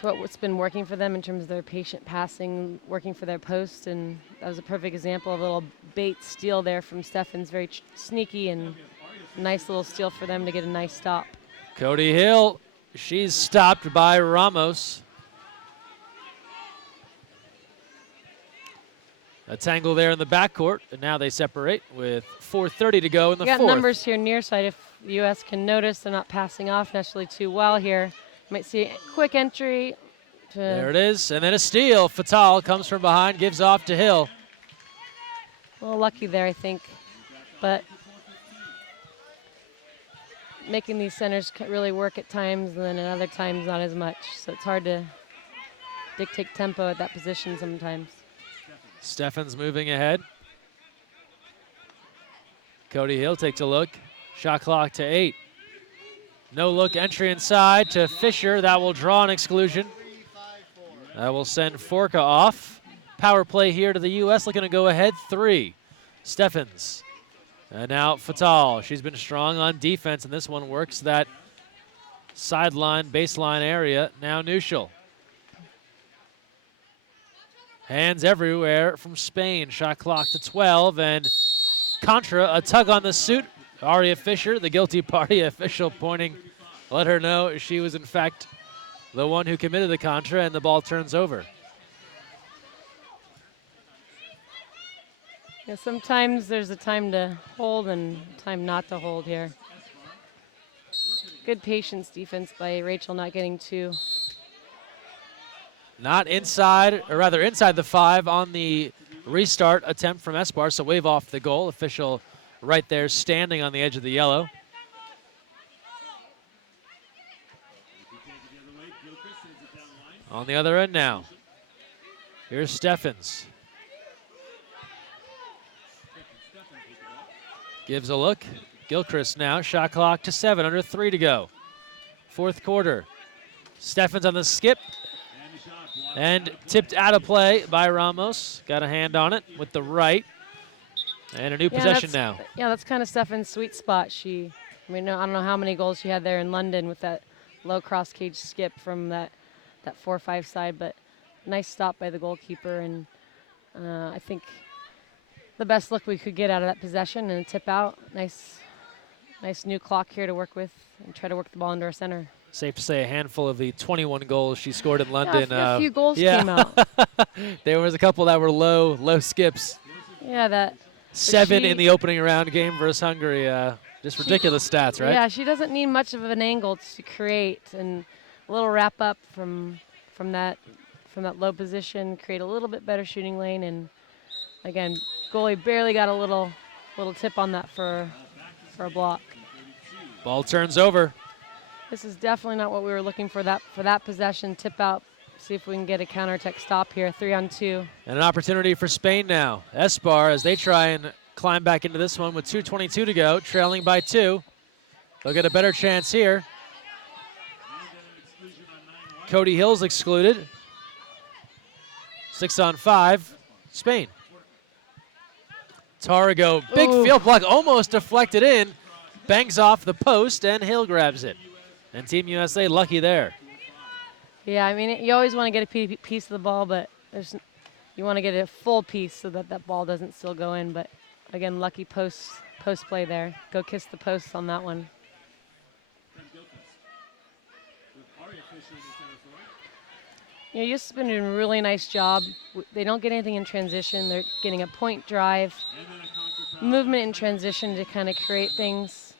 what's been working for them in terms of their patient passing, working for their post, and that was a perfect example of a little bait steal there from Steffens, very sneaky and nice little steal for them to get a nice stop. Cody Hill, she's stopped by Ramos. A tangle there in the backcourt, and now they separate with 4:30 to go in the fourth. You got numbers here near side if the U.S. can notice they're not passing off necessarily too well here. You might see a quick entry, There it is, and then a steal. Fatal comes from behind, gives off to Hill. A little lucky there, I think. But making these centers really work at times, and then at other times not as much. So it's hard to dictate tempo at that position sometimes. Steffens moving ahead. Cody Hill takes a look. Shot clock to 8. No look entry inside to Fisher. That will draw an exclusion. That will send Forka off. Power play here to the U.S. looking to go ahead 3. Steffens. And now Fatal. She's been strong on defense, and this one works that sideline, baseline area. Now Nuschel. Hands everywhere from Spain. Shot clock to 12, and Contra, a tug on the suit. Aria Fisher, the guilty party official, pointing, let her know she was in fact the one who committed the Contra, and the ball turns over. Yeah, sometimes there's a time to hold and time not to hold here. Good patience defense by Rachel, not getting 2. Not inside, or rather inside the 5 on the restart attempt from Espar, so wave off the goal. Official right there standing on the edge of the yellow. On the other end now. Here's Steffens. Gives a look. Gilchrist now. Shot clock to 7, under 3 to go. 4th quarter. Steffens on the skip. And tipped out of play by Ramos. Got a hand on it with the right. And a new possession now. Yeah, that's kind of Steffens' sweet spot. I don't know how many goals she had there in London with that low cross cage skip from that 4-5 side, but nice stop by the goalkeeper, and I think the best look we could get out of that possession and a tip out. Nice new clock here to work with and try to work the ball into our center. Safe to say a handful of the 21 goals she scored in London. Yeah, a few goals came out. There was a couple that were low skips. Yeah, 7 in the opening round game versus Hungary. Just ridiculous stats, right? Yeah, she doesn't need much of an angle to create, and a little wrap up from that low position, create a little bit better shooting lane, and again, goalie barely got a little tip on that for a block. Ball turns over. This is definitely not what we were looking for that possession. Tip out. See if we can get a counterattack stop here. 3-on-2. And an opportunity for Spain now. Espar, as they try and climb back into this one with 2:22 to go, trailing by 2. They'll get a better chance here. Cody Hill's excluded. 6-on-5, Spain. Tarago, big field block, almost deflected in. Bangs off the post, and Hill grabs it. And Team USA lucky there. Yeah, I mean, you always want to get a piece of the ball, but you want to get a full piece so that ball doesn't still go in. But again, lucky post play there. Go kiss the posts on that one. US has been doing a really nice job. They don't get anything in transition. They're getting a point drive, movement in transition to kind of create things.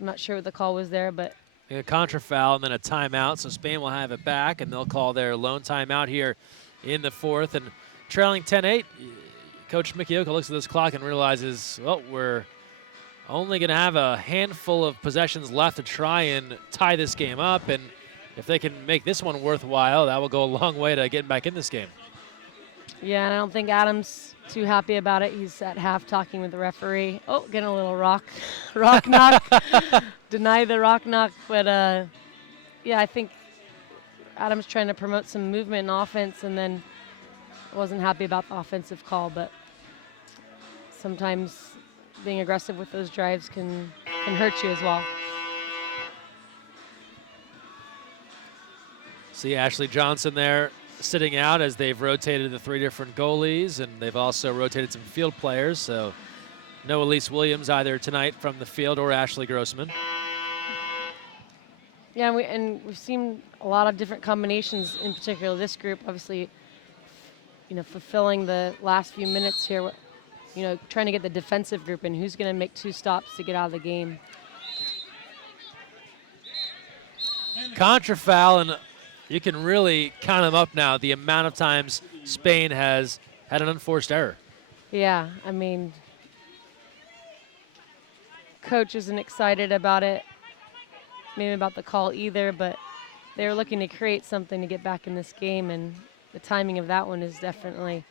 I'm not sure what the call was there, but A contra foul and then a timeout, so Spain will have it back, and they'll call their lone timeout here in the 4th. And trailing 10-8, Coach Mikioka looks at this clock and realizes, well, we're only going to have a handful of possessions left to try and tie this game up, and if they can make this one worthwhile, that will go a long way to getting back in this game. yeah, and I don't think Adam's too happy about it. He's at half talking with the referee. Oh, getting a little rock knock. Deny the rock knock, but yeah, I think Adam's trying to promote some movement and offense, and then wasn't happy about the offensive call, but sometimes being aggressive with those drives can hurt you as well. See Ashley Johnson there sitting out as they've rotated the 3 different goalies, and they've also rotated some field players, so no Elise Williams either tonight from the field or Ashley Grossman. Yeah, we've seen a lot of different combinations, in particular this group, obviously, fulfilling the last few minutes here, trying to get the defensive group in. Who's going to make 2 stops to get out of the game? Contra foul, and You can really count them up now, the amount of times Spain has had an unforced error. Yeah, I mean, coach isn't excited about it, maybe about the call either, but they were looking to create something to get back in this game, and the timing of that one is definitely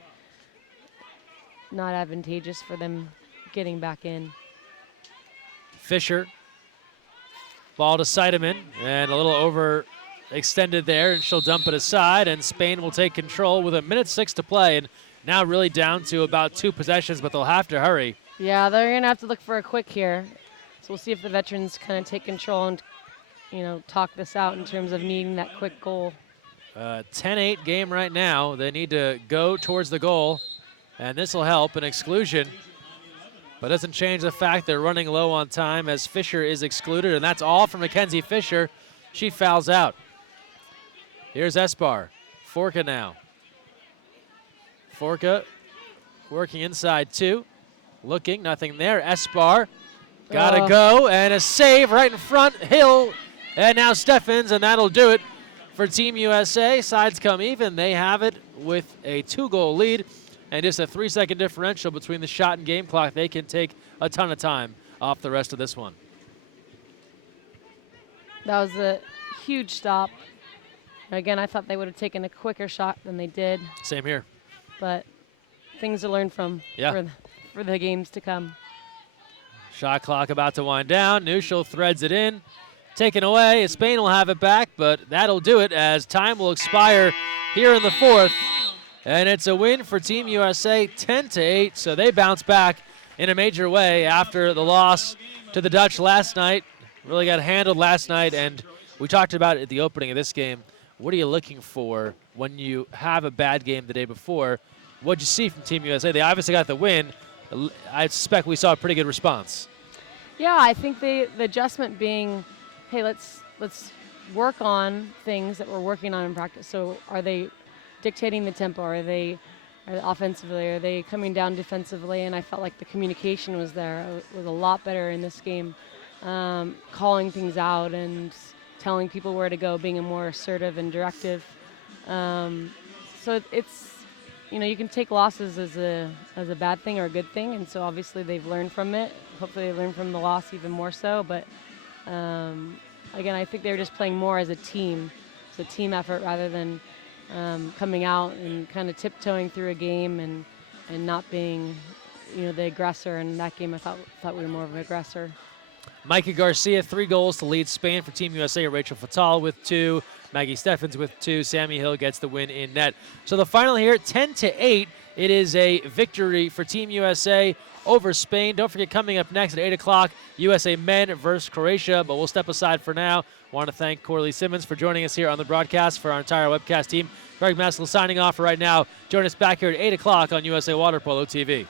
not advantageous for them getting back in. Fisher, ball to Seidemann, and a little overextended there, and she'll dump it aside, and Spain will take control with 1:06 to play, and now really down to about 2 possessions, but they'll have to hurry. Yeah, they're going to have to look for a quick here. So we'll see if the veterans kind of take control and, talk this out in terms of needing that quick goal. 10-8 game right now. They need to go towards the goal, and this will help an exclusion. But doesn't change the fact they're running low on time as Fisher is excluded, and that's all from Mackenzie Fisher. She fouls out. Here's Espar. Forca now. Forca working inside 2. Looking, nothing there. Espar gotta go, and a save right in front. Hill, and now Steffens, and that'll do it for Team USA. Sides come even. They have it with a 2-goal lead and just a 3-second differential between the shot and game clock. They can take a ton of time off the rest of this one. That was a huge stop. Again, I thought they would have taken a quicker shot than they did, Same here. but things to learn from Yeah. for the games to come. Shot clock about to wind down. Neuschel threads it in. Taken away. Spain will have it back, but that'll do it as time will expire here in the 4th. And it's a win for Team USA, 10-8. So they bounce back in a major way after the loss to the Dutch last night. Really got handled last night, and we talked about it at the opening of this game. What are you looking for when you have a bad game the day before? What'd you see from Team USA? They obviously got the win. I suspect we saw a pretty good response. Yeah, I think the adjustment being, hey, let's work on things that we're working on in practice. So are they dictating the tempo? Are they offensively? Are they coming down defensively? And I felt like the communication was there. It was a lot better in this game, calling things out and telling people where to go, being more assertive and directive. So it's, you can take losses as a bad thing or a good thing, and so obviously they've learned from it. Hopefully they learn from the loss even more so, but again, I think they were just playing more as a team. It's a team effort rather than coming out and kind of tiptoeing through a game and not being, the aggressor. In that game, I thought we were more of an aggressor. Micah Garcia, 3 goals to lead Spain for Team USA. Rachel Fatal with 2. Maggie Steffens with 2. Sammy Hill gets the win in net. So the final here, 10-8. It is a victory for Team USA over Spain. Don't forget, coming up next at 8 o'clock, USA men versus Croatia. But we'll step aside for now. Want to thank Corley Simmons for joining us here on the broadcast for our entire webcast team. Greg Messel signing off for right now. Join us back here at 8 o'clock on USA Water Polo TV.